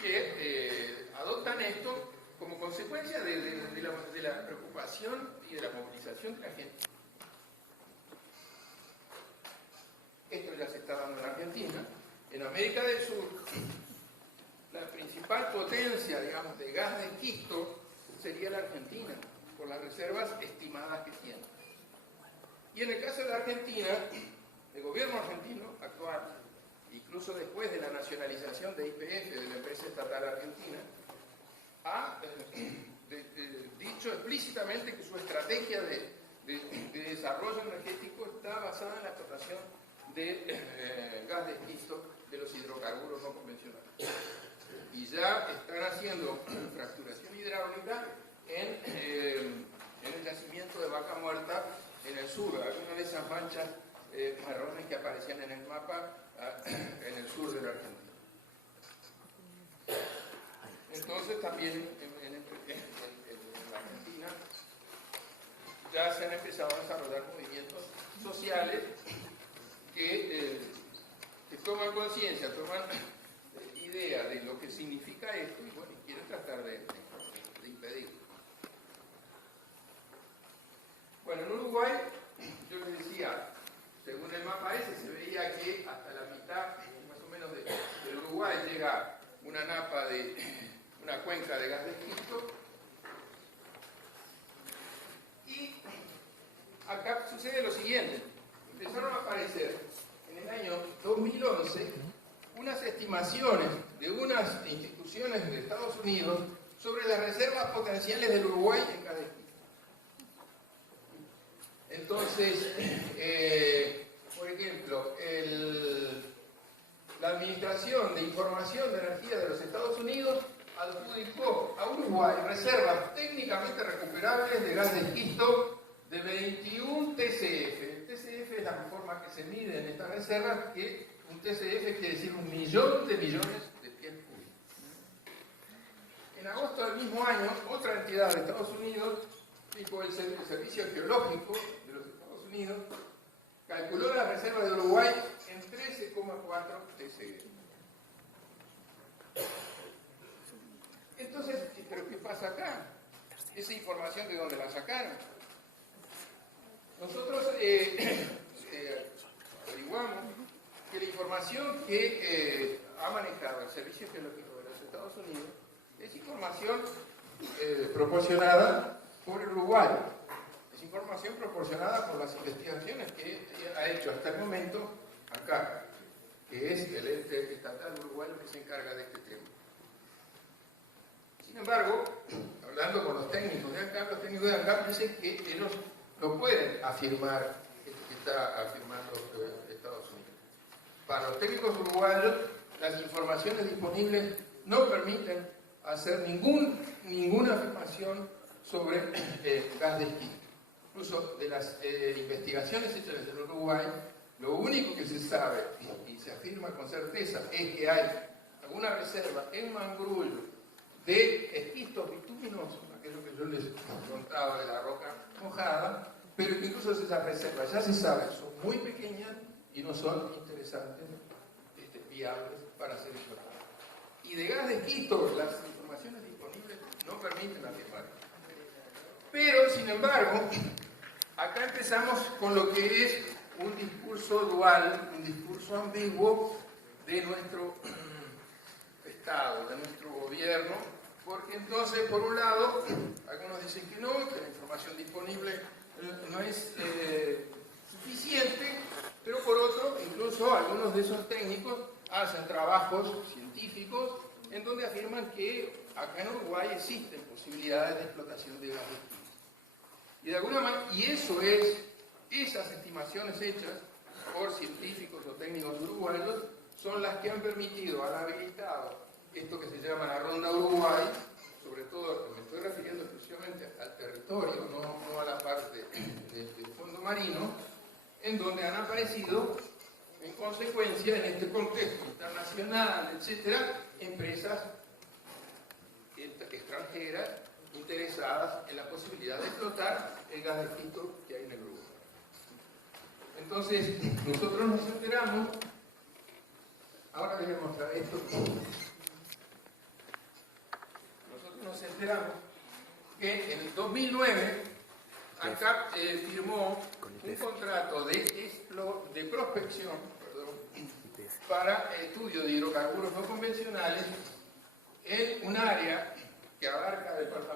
que adoptan esto como consecuencia de la preocupación y de la movilización de la gente. Esto ya se está dando en Argentina. En América del Sur, la principal potencia, digamos, de gas de esquisto sería la Argentina, por las reservas estimadas que tiene. Y en el caso de la Argentina, el gobierno argentino actual, incluso después de la nacionalización de YPF, de la empresa estatal argentina, ha dicho explícitamente que su estrategia de desarrollo energético está basada en la explotación de gas de esquisto de los hidrocarburos no convencionales. Y ya están haciendo fracturación hidráulica en el yacimiento de Vaca Muerta en el sur, alguna de esas manchas marrones que aparecían en el mapa en el sur de la Argentina. Entonces también en la Argentina ya se han empezado a desarrollar movimientos sociales que toman conciencia, toman idea de lo que significa esto y bueno, quieren tratar de impedirlo. Bueno, en Uruguay, yo les decía, según el mapa ese, se veía que hasta la mitad, más o menos, del Uruguay llega una napa de una cuenca de gas de esquisto. Y acá sucede lo siguiente. Empezaron a aparecer en el año 2011 unas estimaciones de unas instituciones de Estados Unidos sobre las reservas potenciales del Uruguay en gas de esquisto. Entonces, por ejemplo, la Administración de Información de Energía de los Estados Unidos adjudicó a Uruguay reservas técnicamente recuperables de gas de esquisto de 21 TCF. El TCF es la forma que se mide en estas reservas, que un TCF quiere decir 1.000.000 de millones de pies cúbicos. En agosto del mismo año, otra entidad de Estados Unidos, tipo el Servicio Geológico de los Estados Unidos, calculó la reserva de Uruguay en 13,4 TCF. Entonces, ¿pero qué pasa acá? Esa información, ¿de dónde la sacaron? Nosotros averiguamos que la información que ha manejado el Servicio Geológico de los Estados Unidos es información proporcionada por el Uruguay. Es información proporcionada por las investigaciones que ha hecho hasta el momento acá, que es el ente estatal uruguayo que se encarga de este tema. Sin embargo, hablando con los técnicos de acá dicen que ellos no pueden afirmar esto que está afirmando Estados Unidos. Para los técnicos uruguayos, las informaciones disponibles no permiten hacer ninguna afirmación sobre gas de esquisto. Incluso de las investigaciones hechas en Uruguay, lo único que se sabe y se afirma con certeza es que hay alguna reserva en Mangrullo de esquistos bituminosos, aquello que yo les contaba de la roca mojada, pero que incluso esas reservas ya se sabe, son muy pequeñas y no son interesantes, viables para ser explotadas. Y de gas de esquisto, las informaciones disponibles no permiten afirmar. Pero, sin embargo, acá empezamos con lo que es un discurso dual, un discurso ambiguo, de nuestro Estado, de nuestro gobierno, porque entonces, por un lado, algunos dicen que no, que la información disponible no es suficiente, pero por otro, incluso algunos de esos técnicos hacen trabajos científicos en donde afirman que acá en Uruguay existen posibilidades de explotación de gas de esquisto. Y de alguna manera, y eso es, esas estimaciones hechas por científicos o técnicos uruguayos son las que han permitido, han habilitado esto que se llama la Ronda Uruguay, sobre todo me estoy refiriendo exclusivamente al territorio, no a la parte del fondo marino, en donde han aparecido, en consecuencia, en este contexto internacional, etcétera, empresas extranjeras interesadas en la posibilidad de explotar el gas de esquisto que hay en el Uruguay. Entonces, nosotros nos enteramos, ahora les voy a mostrar esto, nosotros nos enteramos que en el 2009 ANCAP firmó un contrato de prospección para estudio de hidrocarburos no convencionales en un área que abarca buena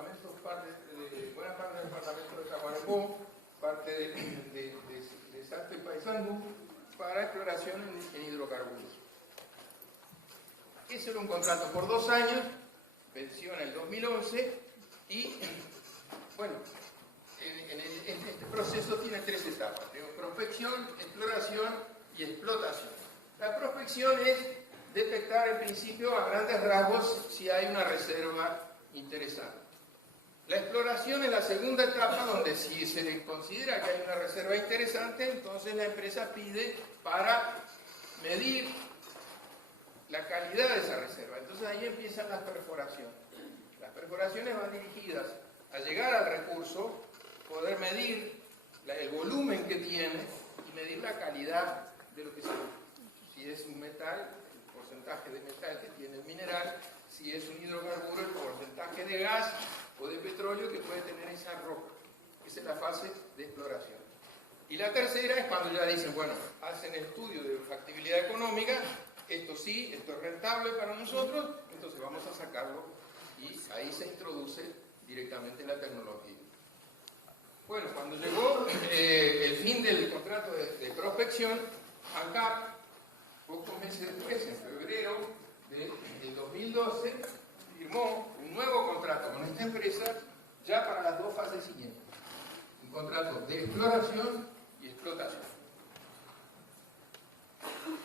parte del departamento de Tacuarembó, parte de Salta y Paysandú, para exploración en hidrocarburos. Ese era un contrato por 2 años, venció en el 2011 y, bueno, este proceso tiene 3 etapas: prospección, exploración y explotación. La prospección es detectar en principio a grandes rasgos si hay una reserva interesante. La exploración es la segunda etapa, donde si se considera que hay una reserva interesante, entonces la empresa pide para medir la calidad de esa reserva. Entonces ahí empiezan las perforaciones. Las perforaciones van dirigidas a llegar al recurso, poder medir el volumen que tiene y medir la calidad de lo que se ve. Si es un metal, el porcentaje de metal que tiene el mineral; si es un hidrocarburo, el porcentaje de gas o de petróleo que puede tener esa roca. Esa es la fase de exploración. Y la tercera es cuando ya dicen, bueno, hacen estudio de factibilidad económica, esto sí, esto es rentable para nosotros, entonces vamos a sacarlo, y ahí se introduce directamente la tecnología. Bueno, cuando llegó el fin del contrato de prospección, ANCAP, pocos meses después, en febrero del 2012, firmó un nuevo contrato con esta empresa ya para las 2 fases siguientes. Un contrato de exploración y explotación.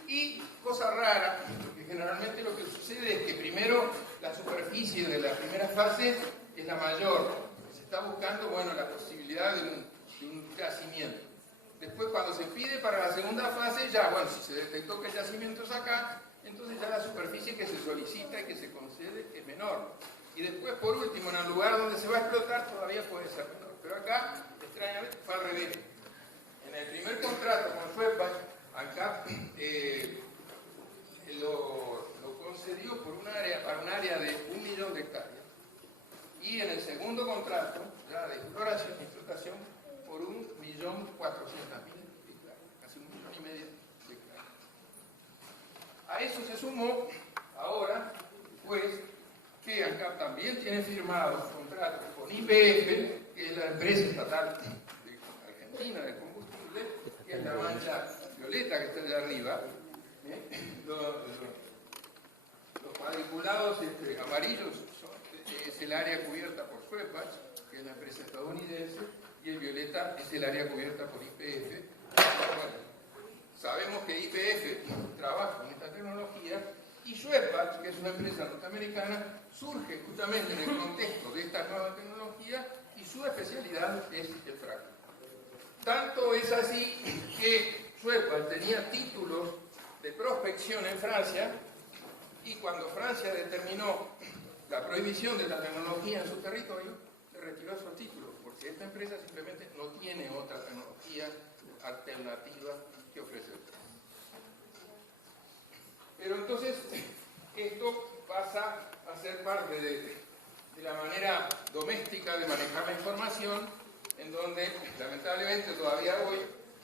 Y cosa rara, porque generalmente lo que sucede es que primero la superficie de la primera fase es la mayor. Se está buscando, bueno, la posibilidad de un yacimiento. Después, cuando se pide para la segunda fase, ya, bueno, si se detectó que el yacimiento es acá, entonces ya la superficie que se solicita y que se concede es menor. Y después, por último, en el lugar donde se va a explotar todavía puede ser menor. Pero acá, extrañamente, fue al revés. En el primer contrato con Schweppes, ANCAP lo concedió para un área de 1 millón de hectáreas. Y en el segundo contrato, ya de exploración y explotación, por 1.400.000 hectáreas, casi 1,5 millones de hectáreas. A eso se sumó ahora, pues, que ANCAP también tiene firmado contratos con YPF, que es la empresa estatal argentina de combustible, que es la mancha violeta que está allá arriba. Los cuadriculados amarillos es el área cubierta por Schweppes, que es la empresa estadounidense, y el violeta es el área cubierta por YPF. Bueno, sabemos que YPF trabaja con esta tecnología, y Schweppes, que es una empresa norteamericana, surge justamente en el contexto de esta nueva tecnología, y su especialidad es el fracking. Tanto es así que Schweppes tenía títulos de prospección en Francia, y cuando Francia determinó la prohibición de la tecnología en su territorio, le retiró esos títulos, porque esta empresa simplemente no tiene otra tecnología alternativa que ofrecer. Pero entonces, esto pasa a ser parte de la manera doméstica de manejar la información, en donde lamentablemente todavía hoy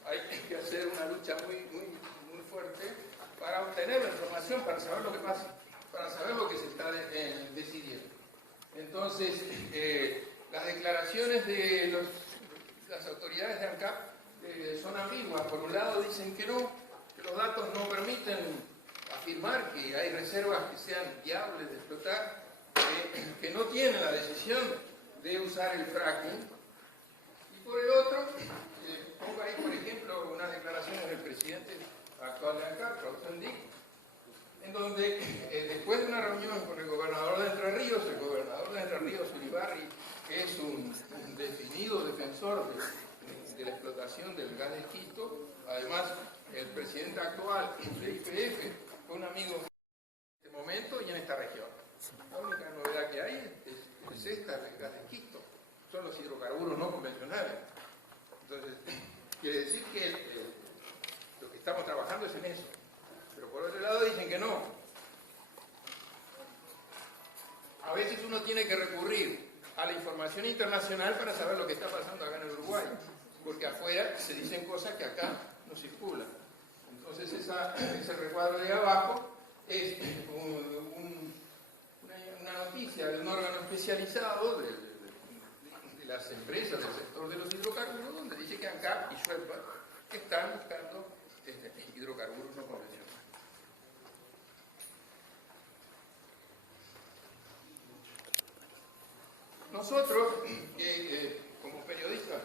hay que hacer una lucha muy fuerte para obtener la información, para saber lo que pasa, para saber lo que se está decidiendo. Entonces, las declaraciones de las autoridades de ANCAP son ambiguas. Por un lado dicen que no, que los datos no permiten afirmar que hay reservas que sean viables de explotar, que no tienen la decisión de usar el fracking. Y por el otro, pongo ahí, por ejemplo, unas declaraciones del presidente actual de ANCAP, Claudio Dick, en donde después de una reunión con el gobernador de Entre Ríos, Ulibarri, que es un definido defensor de la explotación del gas de esquisto, además el presidente actual de YPF fue un amigo en este momento y en esta región. La única novedad que hay es esta, el gas de esquisto, son los hidrocarburos no convencionales. Entonces, quiere decir que lo que estamos trabajando es en eso. Pero por otro lado dicen que no. A veces uno tiene que recurrir a la información internacional para saber lo que está pasando acá en el Uruguay, porque afuera se dicen cosas que acá no circulan. Entonces ese recuadro de abajo es una noticia de un órgano especializado de las empresas del sector de los hidrocarburos, donde dice que ANCAP y Schweppes están buscando hidrocarburos no convencionales. Nosotros, como periodistas,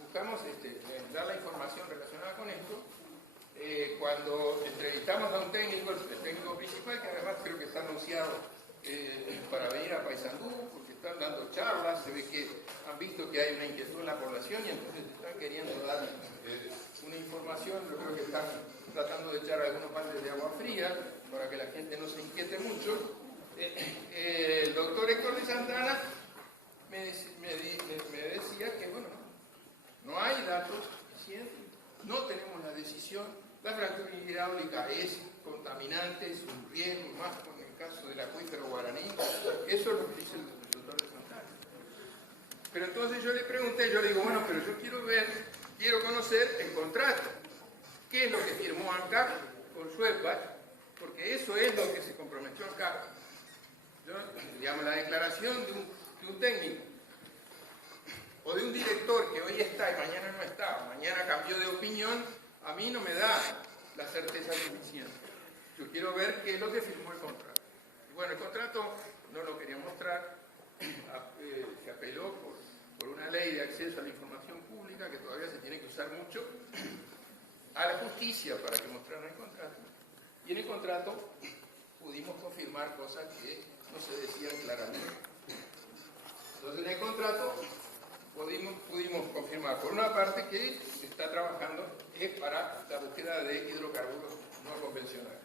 buscamos dar la información relacionada con esto. Cuando entrevistamos a un técnico, el técnico principal, que además creo que está anunciado para venir a Paysandú, porque están dando charlas, se ve que han visto que hay una inquietud en la población y entonces están queriendo dar una información. Yo creo que están tratando de echar algunos baldes de agua fría para que la gente no se inquiete mucho. El doctor Héctor de Santana me decía que, bueno, no hay datos suficientes, no tenemos la decisión, la fractura hidráulica es contaminante, es un riesgo, más con el caso del acuífero guaraní, eso es lo que dice el doctor de Santana. Pero entonces yo le pregunté, yo le digo, bueno, pero yo quiero conocer el contrato, qué es lo que firmó ANCAP con Schweppes, porque eso es lo que se comprometió ANCAP. Digamos, la declaración de un técnico o de un director que hoy está y mañana no está, mañana cambió de opinión, a mí no me da la certeza suficiente. Yo quiero ver qué es lo que firmó el contrato. Y bueno, el contrato no lo quería mostrar, se apeló por una ley de acceso a la información pública que todavía se tiene que usar mucho, a la justicia para que mostraran el contrato. Y en el contrato pudimos confirmar cosas que no se decían claramente. Entonces en el contrato pudimos confirmar, por una parte, que se está trabajando es para la búsqueda de hidrocarburos no convencionales.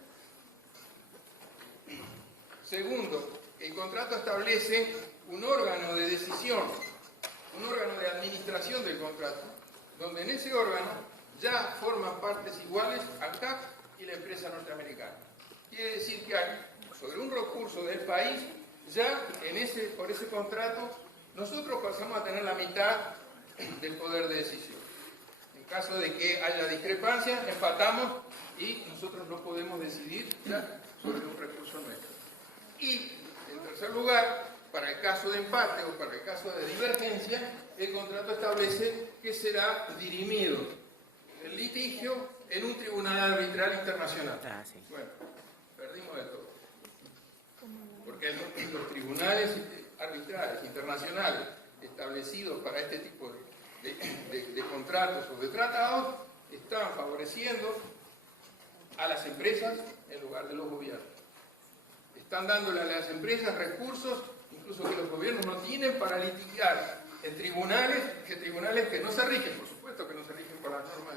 Segundo, el contrato establece un órgano de decisión, un órgano de administración del contrato, donde en ese órgano ya forman partes iguales ANCAP y la empresa norteamericana. Quiere decir que hay, sobre un recurso del país, ya por ese contrato, nosotros pasamos a tener la mitad del poder de decisión. En caso de que haya discrepancia, empatamos y nosotros no podemos decidir ya sobre un recurso nuestro. Y, en tercer lugar, para el caso de empate o para el caso de divergencia, el contrato establece que será dirimido el litigio en un tribunal arbitral internacional. Bueno, perdimos de todo. Porque los tribunales arbitrales internacionales establecidos para este tipo de contratos o de tratados están favoreciendo a las empresas en lugar de los gobiernos. Están dándole a las empresas recursos, incluso que los gobiernos no tienen, para litigar en tribunales que no se rigen, por supuesto que no se rigen por las normas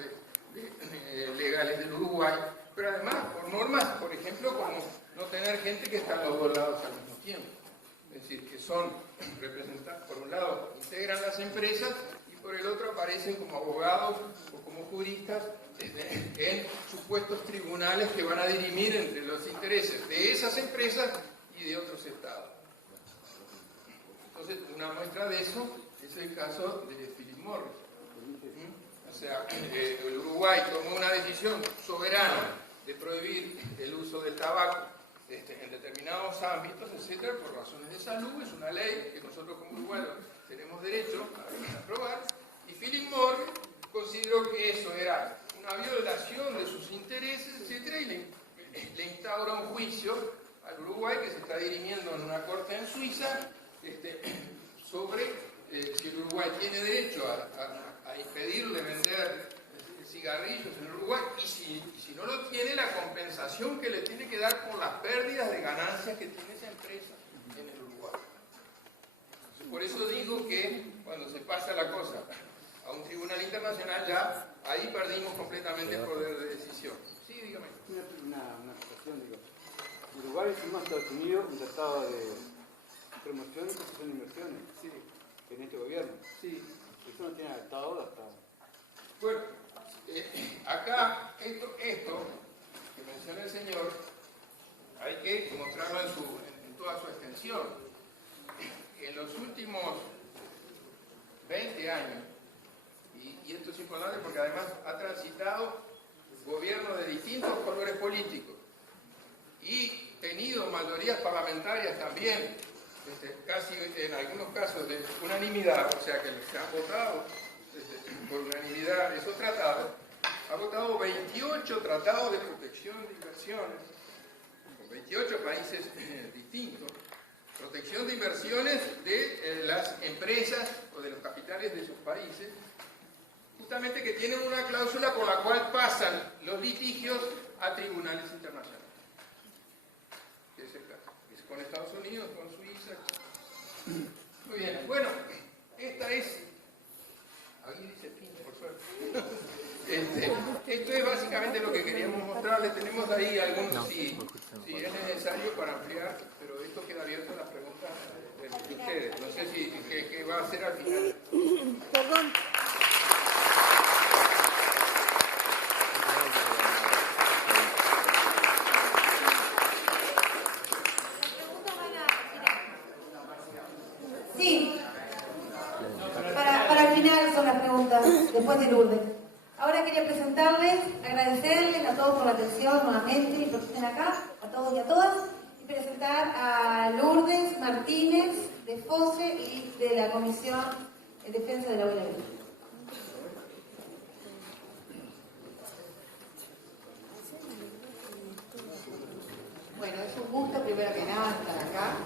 legales del Uruguay, pero además por normas, por ejemplo, como no tener gente que está en los dos lados al mismo tiempo. Es decir, que son representantes, por un lado integran las empresas y por el otro aparecen como abogados o como juristas en supuestos tribunales que van a dirimir entre los intereses de esas empresas y de otros estados. Entonces, una muestra de eso es el caso de Philip Morris. O sea, el Uruguay tomó una decisión soberana de prohibir el uso del tabaco en determinados ámbitos, etcétera, por razones de salud. Es una ley que nosotros como uruguayos tenemos derecho a aprobar, y Philip Morris consideró que eso era una violación de sus intereses, etcétera, y le instaura un juicio al Uruguay que se está dirimiendo en una corte en Suiza sobre si el Uruguay tiene derecho a impedirle vender cigarrillos en el Uruguay, y si no lo tiene, la compensación que le tiene que dar por las pérdidas de ganancias que tiene esa empresa en el Uruguay. Por eso digo que cuando se pasa la cosa a un tribunal internacional, ya ahí perdimos completamente el poder de decisión. Sí, dígame. Una situación, digo. Uruguay firmó a Estados Unidos un tratado de promoción y protección de inversiones. Sí. En este gobierno. Sí. Eso no tiene adaptado hasta. Bueno, acá, esto que menciona el señor, hay que mostrarlo en toda su extensión. En los últimos 20 años, y esto es importante porque además ha transitado gobiernos de distintos colores políticos y tenido mayorías parlamentarias también, casi en algunos casos de unanimidad, o sea que se han votado por unanimidad esos tratados. Ha votado 28 tratados de protección de inversiones con 28 países distintos. Protección de inversiones de las empresas o de los capitales de esos países, justamente que tienen una cláusula por la cual pasan los litigios a tribunales internacionales. Es el caso. Es con Estados Unidos, con Suiza. Muy bien. Bueno, esta es... Ahí dice fin, por suerte. Esto es básicamente lo que queríamos mostrarles. Tenemos ahí algunos, si es necesario, para ampliar, pero esto queda abierto a las preguntas de ustedes. No sé si qué va a hacer al final. Perdón. Sí, para el final son las preguntas, después de Lourdes. Ahora quería presentarles, agradecerles a todos por la atención nuevamente y por que estén acá, a todos y a todas, y presentar a Lourdes Martínez de FOSE y de la Comisión de Defensa de la Abuela Virgen. Bueno, es un gusto primero que nada estar acá,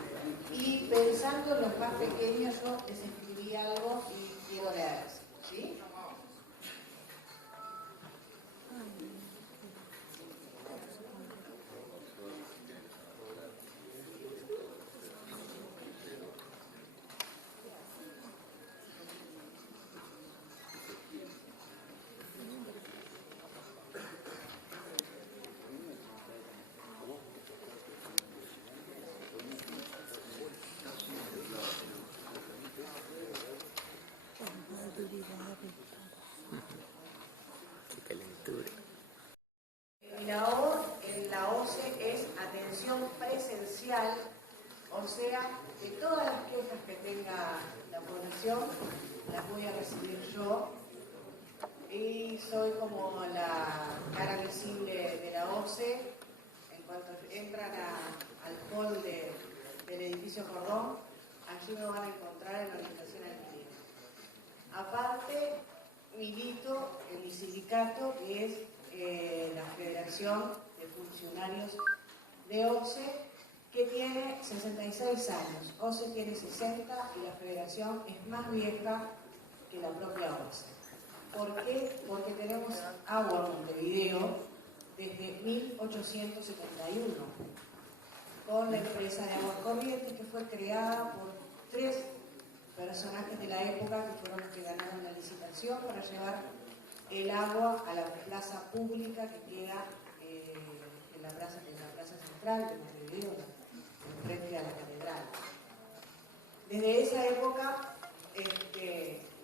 y pensando en los más pequeños yo les escribí algo y quiero leerles, ¿sí? La OCE es atención presencial, o sea, de todas las quejas que tenga la población, las voy a recibir yo, y soy como la cara visible de la OCE. En cuanto entran al hall del edificio Cordón, allí me van a encontrar en la orientación al cliente. Aparte, milito en mi sindicato, que es la Federación de Funcionarios de OCE, que tiene 66 años. OCE tiene 60 y la Federación es más vieja que la propia OCE. ¿Por qué? Porque tenemos agua en Montevideo desde 1871, con la empresa de aguas corrientes, que fue creada por 3 personajes de la época que fueron los que ganaron la licitación para llevar el agua a la plaza pública que queda en la plaza central de Montevideo, frente a la catedral. Desde esa época,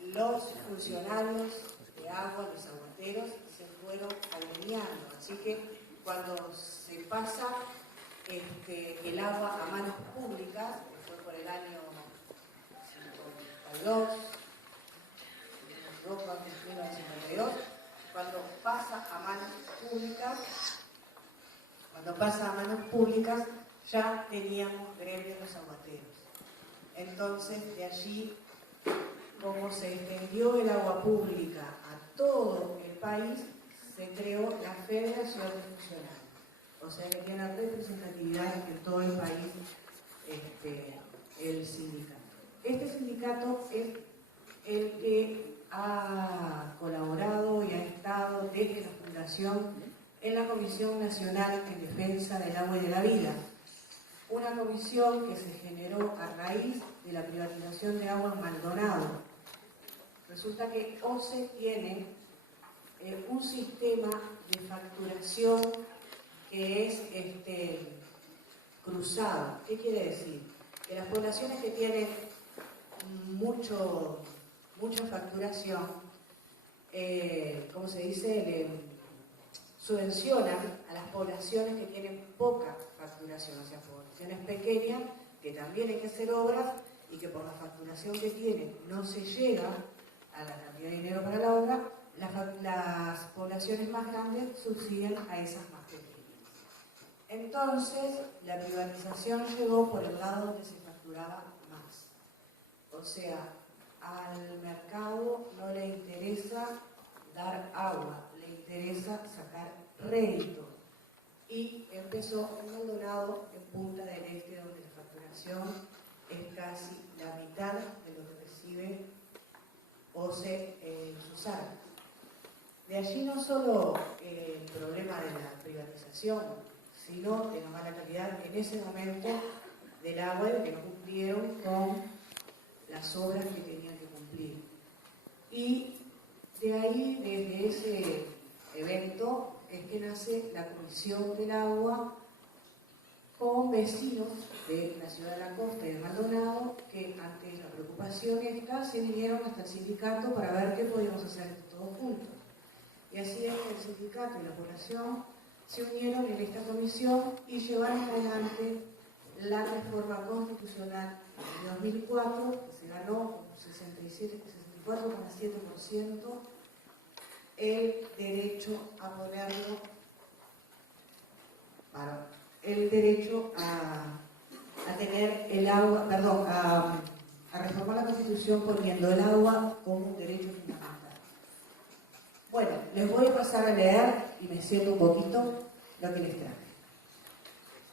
los funcionarios de agua, los aguateros, se fueron alineando. Así que cuando se pasa el agua a manos públicas, que fue por el año 52, 1952, cuando pasa a manos públicas, ya teníamos gremio de los aguateros. Entonces, de allí, como se extendió el agua pública a todo el país, se creó la Federación de Funcionarios. O sea que tiene representatividad en todo el país el sindicato. Este sindicato es el que ha colaborado y ha estado desde la fundación en la Comisión Nacional en Defensa del Agua y de la Vida, una comisión que se generó a raíz de la privatización de agua en Maldonado. Resulta que OCE tiene un sistema de facturación que es cruzado. ¿Qué quiere decir? Que las poblaciones que tienen mucha facturación, ¿cómo se dice? Subvencionan a las poblaciones que tienen poca facturación, o sea, poblaciones pequeñas que también hay que hacer obras y que por la facturación que tienen no se llega a la cantidad de dinero para la obra. Las poblaciones más grandes subsidian a esas más pequeñas. Entonces, la privatización llegó por el lado donde se facturaba más. O sea, al mercado no le interesa dar agua, le interesa sacar rédito. Y empezó en Maldonado, en Punta del Este, donde la facturación es casi la mitad de lo que recibe OCE en Susana. De allí no solo el problema de la privatización, sino de la mala calidad en ese momento del agua y que no cumplieron con las obras que tenían que cumplir. Y de ahí, desde ese evento, es que nace la Comisión del Agua con vecinos de la ciudad de la costa y de Maldonado, que ante la preocupación esta se vinieron hasta el sindicato para ver qué podíamos hacer todos juntos. Y así es que el sindicato y la población se unieron en esta comisión y llevaron adelante la reforma constitucional de 2004, que se ganó con 64,7%, el derecho a ponerlo, el derecho a tener el agua, perdón, a reformar la Constitución poniendo el agua como un derecho fundamental. Bueno, les voy a pasar a leer y me siento un poquito lo que les traje.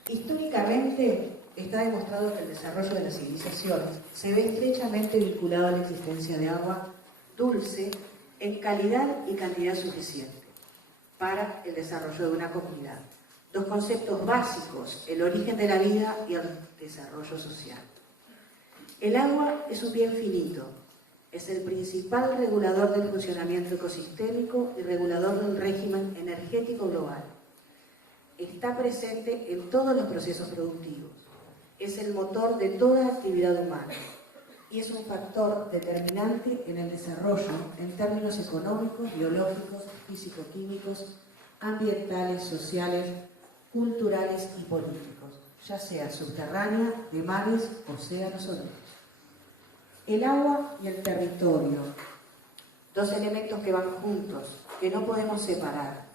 Históricamente está demostrado que el desarrollo de las civilizaciones se ve estrechamente vinculado a la existencia de agua dulce en calidad y cantidad suficiente para el desarrollo de una comunidad. Dos conceptos básicos, el origen de la vida y el desarrollo social. El agua es un bien finito, es el principal regulador del funcionamiento ecosistémico y regulador del régimen energético global. Está presente en todos los procesos productivos, es el motor de toda actividad humana y es un factor determinante en el desarrollo en términos económicos, biológicos, físico-químicos, ambientales, sociales, culturales y políticos, ya sea subterránea, de mares, océanos o ríos. El agua y el territorio, dos elementos que van juntos, que no podemos separar,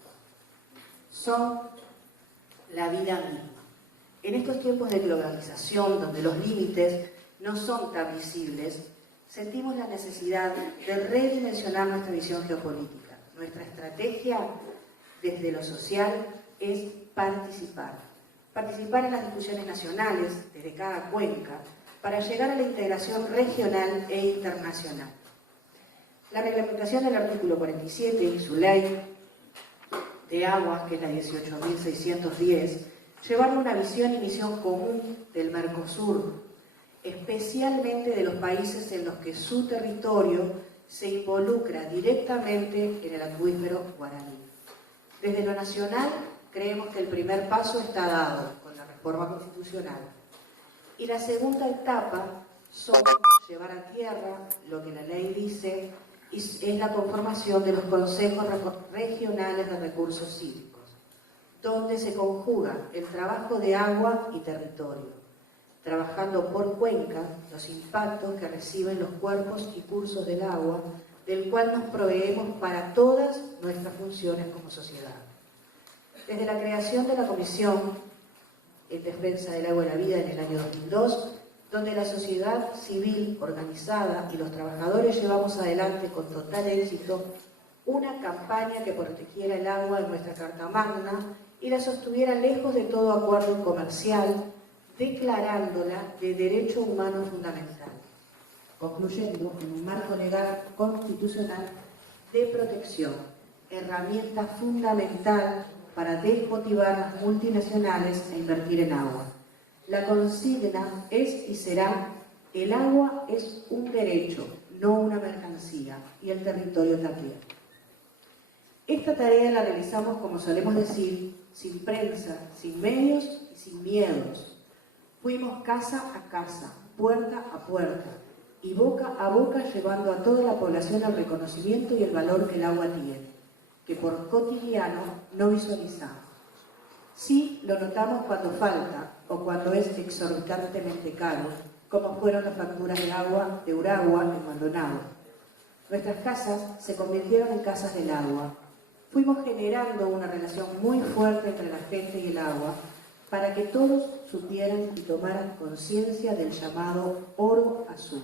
son la vida misma. En estos tiempos de globalización, donde los límites no son tan visibles, sentimos la necesidad de redimensionar nuestra visión geopolítica. Nuestra estrategia desde lo social es participar en las discusiones nacionales desde cada cuenca para llegar a la integración regional e internacional. La reglamentación del artículo 47 y su ley de aguas, que es la 18.610, llevaron una visión y misión común del Mercosur, especialmente de los países en los que su territorio se involucra directamente en el acuífero guaraní. Desde lo nacional, creemos que el primer paso está dado con la reforma constitucional y la segunda etapa son llevar a tierra lo que la ley dice es la conformación de los consejos regionales de recursos hídricos, donde se conjuga el trabajo de agua y territorio, trabajando por cuenca los impactos que reciben los cuerpos y cursos del agua, del cual nos proveemos para todas nuestras funciones como sociedad. Desde la creación de la comisión en defensa del agua y la vida en el año 2002, donde la sociedad civil organizada y los trabajadores llevamos adelante con total éxito una campaña que protegiera el agua en nuestra Carta Magna y la sostuviera lejos de todo acuerdo comercial, declarándola de derecho humano fundamental, concluyendo en un marco legal constitucional de protección, herramienta fundamental para desmotivar a las multinacionales a invertir en agua. La consigna es y será: el agua es un derecho, no una mercancía, y el territorio también. Esta tarea la realizamos, como solemos decir, sin prensa, sin medios y sin miedos. Fuimos casa a casa, puerta a puerta y boca a boca, llevando a toda la población el reconocimiento y el valor que el agua tiene, que por cotidiano no visualizamos. Sí lo notamos cuando falta o cuando es exorbitantemente caro, como fueron las facturas de agua de Uragua en Maldonado. Nuestras casas se convirtieron en casas del agua. Fuimos generando una relación muy fuerte entre la gente y el agua para que todos supieran y tomaran conciencia del llamado oro azul.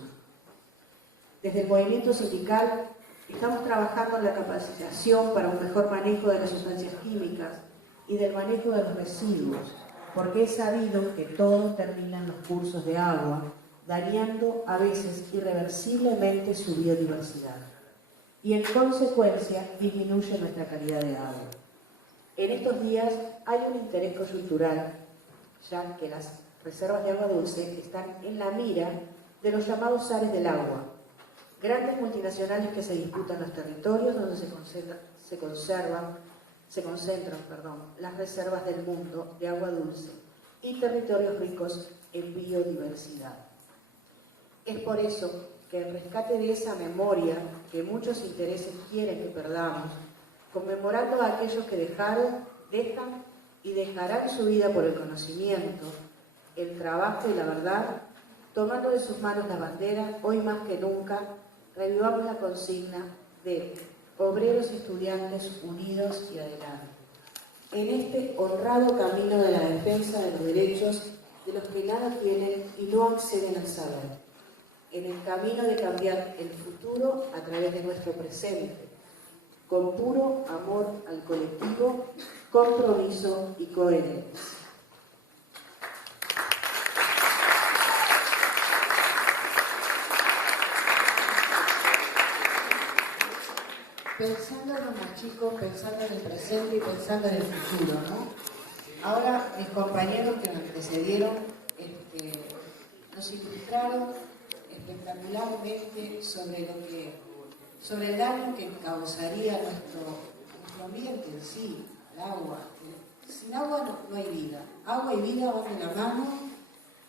Desde el movimiento sindical estamos trabajando en la capacitación para un mejor manejo de las sustancias químicas y del manejo de los residuos, porque es sabido que todo termina en los cursos de agua, dañando a veces irreversiblemente su biodiversidad y en consecuencia disminuye nuestra calidad de agua. En estos días hay un interés coyuntural, ya que las reservas de agua dulce están en la mira de los llamados zares del agua, grandes multinacionales que se disputan los territorios donde se concentran las reservas del mundo de agua dulce y territorios ricos en biodiversidad. Es por eso que el rescate de esa memoria que muchos intereses quieren que perdamos, conmemorando a aquellos que dejan y dejarán su vida por el conocimiento, el trabajo y la verdad, tomando de sus manos la bandera, hoy más que nunca, revivamos la consigna de obreros y estudiantes unidos y adelante. En este honrado camino de la defensa de los derechos de los que nada tienen y no acceden al saber. En el camino de cambiar el futuro a través de nuestro presente, con puro amor al colectivo, compromiso y coherencia. Pensando en los más chicos, pensando en el presente y pensando en el futuro, ¿no? Ahora mis compañeros que me precedieron nos ilustraron espectacularmente sobre el daño que causaría nuestro ambiente en sí, el agua. Sin agua no hay vida. Agua y vida van de la mano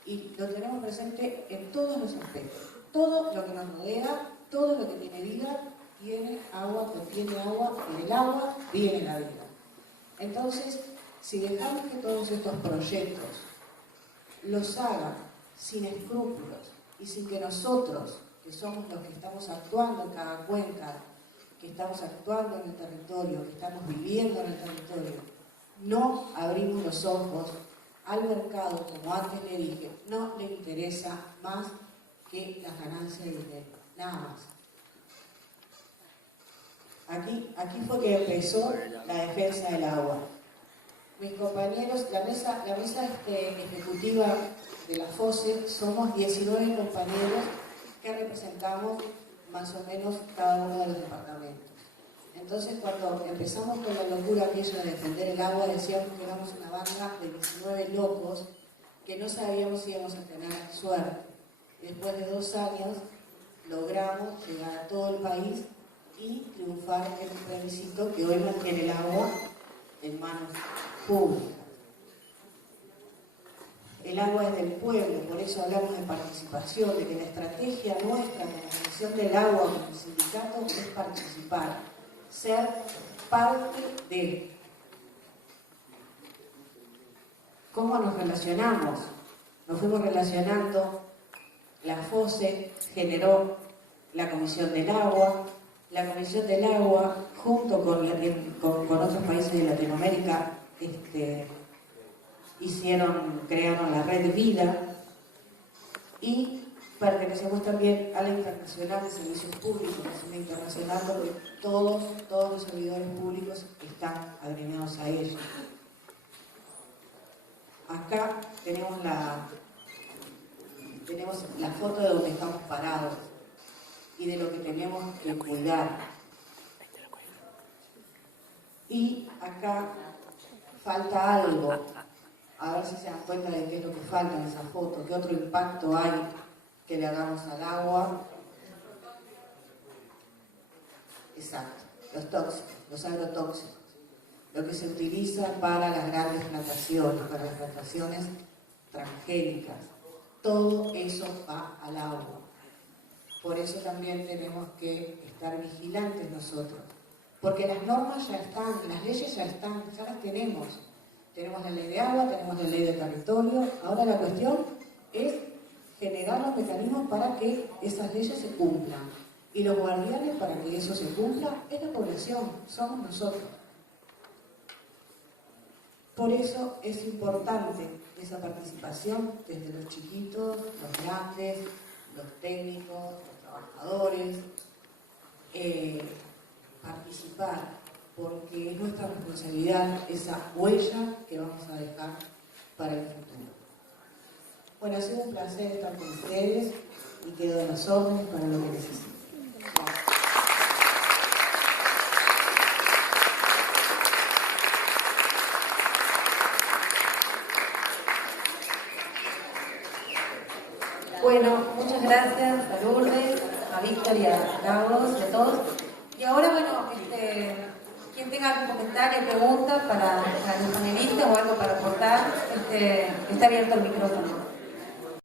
y lo tenemos presente en todos los aspectos. Todo lo que nos rodea, todo lo que tiene vida, tiene agua, contiene agua, y del agua viene la vida. Entonces, si dejamos que todos estos proyectos los hagan sin escrúpulos y sin que nosotros, que somos los que estamos actuando en cada cuenca, que estamos actuando en el territorio, que estamos viviendo en el territorio, no abrimos los ojos al mercado, como antes le dije, no le interesa más que las ganancias de dinero, nada más. Aquí fue que empezó la defensa del agua. Mis compañeros, la mesa ejecutiva de la FOSE, somos 19 compañeros que representamos más o menos cada uno de los departamentos. Entonces, cuando empezamos con la locura aquella de defender el agua, decíamos que éramos una banda de 19 locos que no sabíamos si íbamos a tener suerte. Después de 2 años, logramos llegar a todo el país y triunfar en un plebiscito que hoy mantiene el agua en manos públicas. El agua es del pueblo, por eso hablamos de participación, de que la estrategia nuestra como Comisión del Agua, como sindicato, es participar, ser parte de. ¿Cómo nos relacionamos? Nos fuimos relacionando, la FOSE generó la Comisión del Agua. La Comisión del Agua, junto con otros países de Latinoamérica, crearon la red Vida, y pertenecemos también a la Internacional de Servicios Públicos, que es una internacional donde todos los servidores públicos están agremiados a ella. Acá tenemos la foto de donde estamos parados y de lo que tenemos que cuidar. Y acá falta algo. A ver si se dan cuenta de qué es lo que falta en esa foto, qué otro impacto hay que le hagamos al agua. Exacto, los tóxicos, los agrotóxicos, lo que se utiliza para las grandes plantaciones, para las plantaciones transgénicas. Todo eso va al agua. Por eso también tenemos que estar vigilantes nosotros, porque las normas ya están, las leyes ya están, ya las tenemos. Tenemos la ley de agua, tenemos la ley de territorio. Ahora la cuestión es generar los mecanismos para que esas leyes se cumplan. Y los guardianes para que eso se cumpla es la población, somos nosotros. Por eso es importante esa participación desde los chiquitos, los grandes, los técnicos, los trabajadores, participar, porque es nuestra responsabilidad esa huella que vamos a dejar para el futuro. Bueno, ha sido un placer estar con ustedes y quedo a las órdenes para lo que necesiten. Bueno, muchas gracias a Lourdes, a Víctor y a Carlos y a todos. Y ahora, bueno, quien tenga algún comentario, pregunta para los panelistas o algo para aportar, está abierto el micrófono.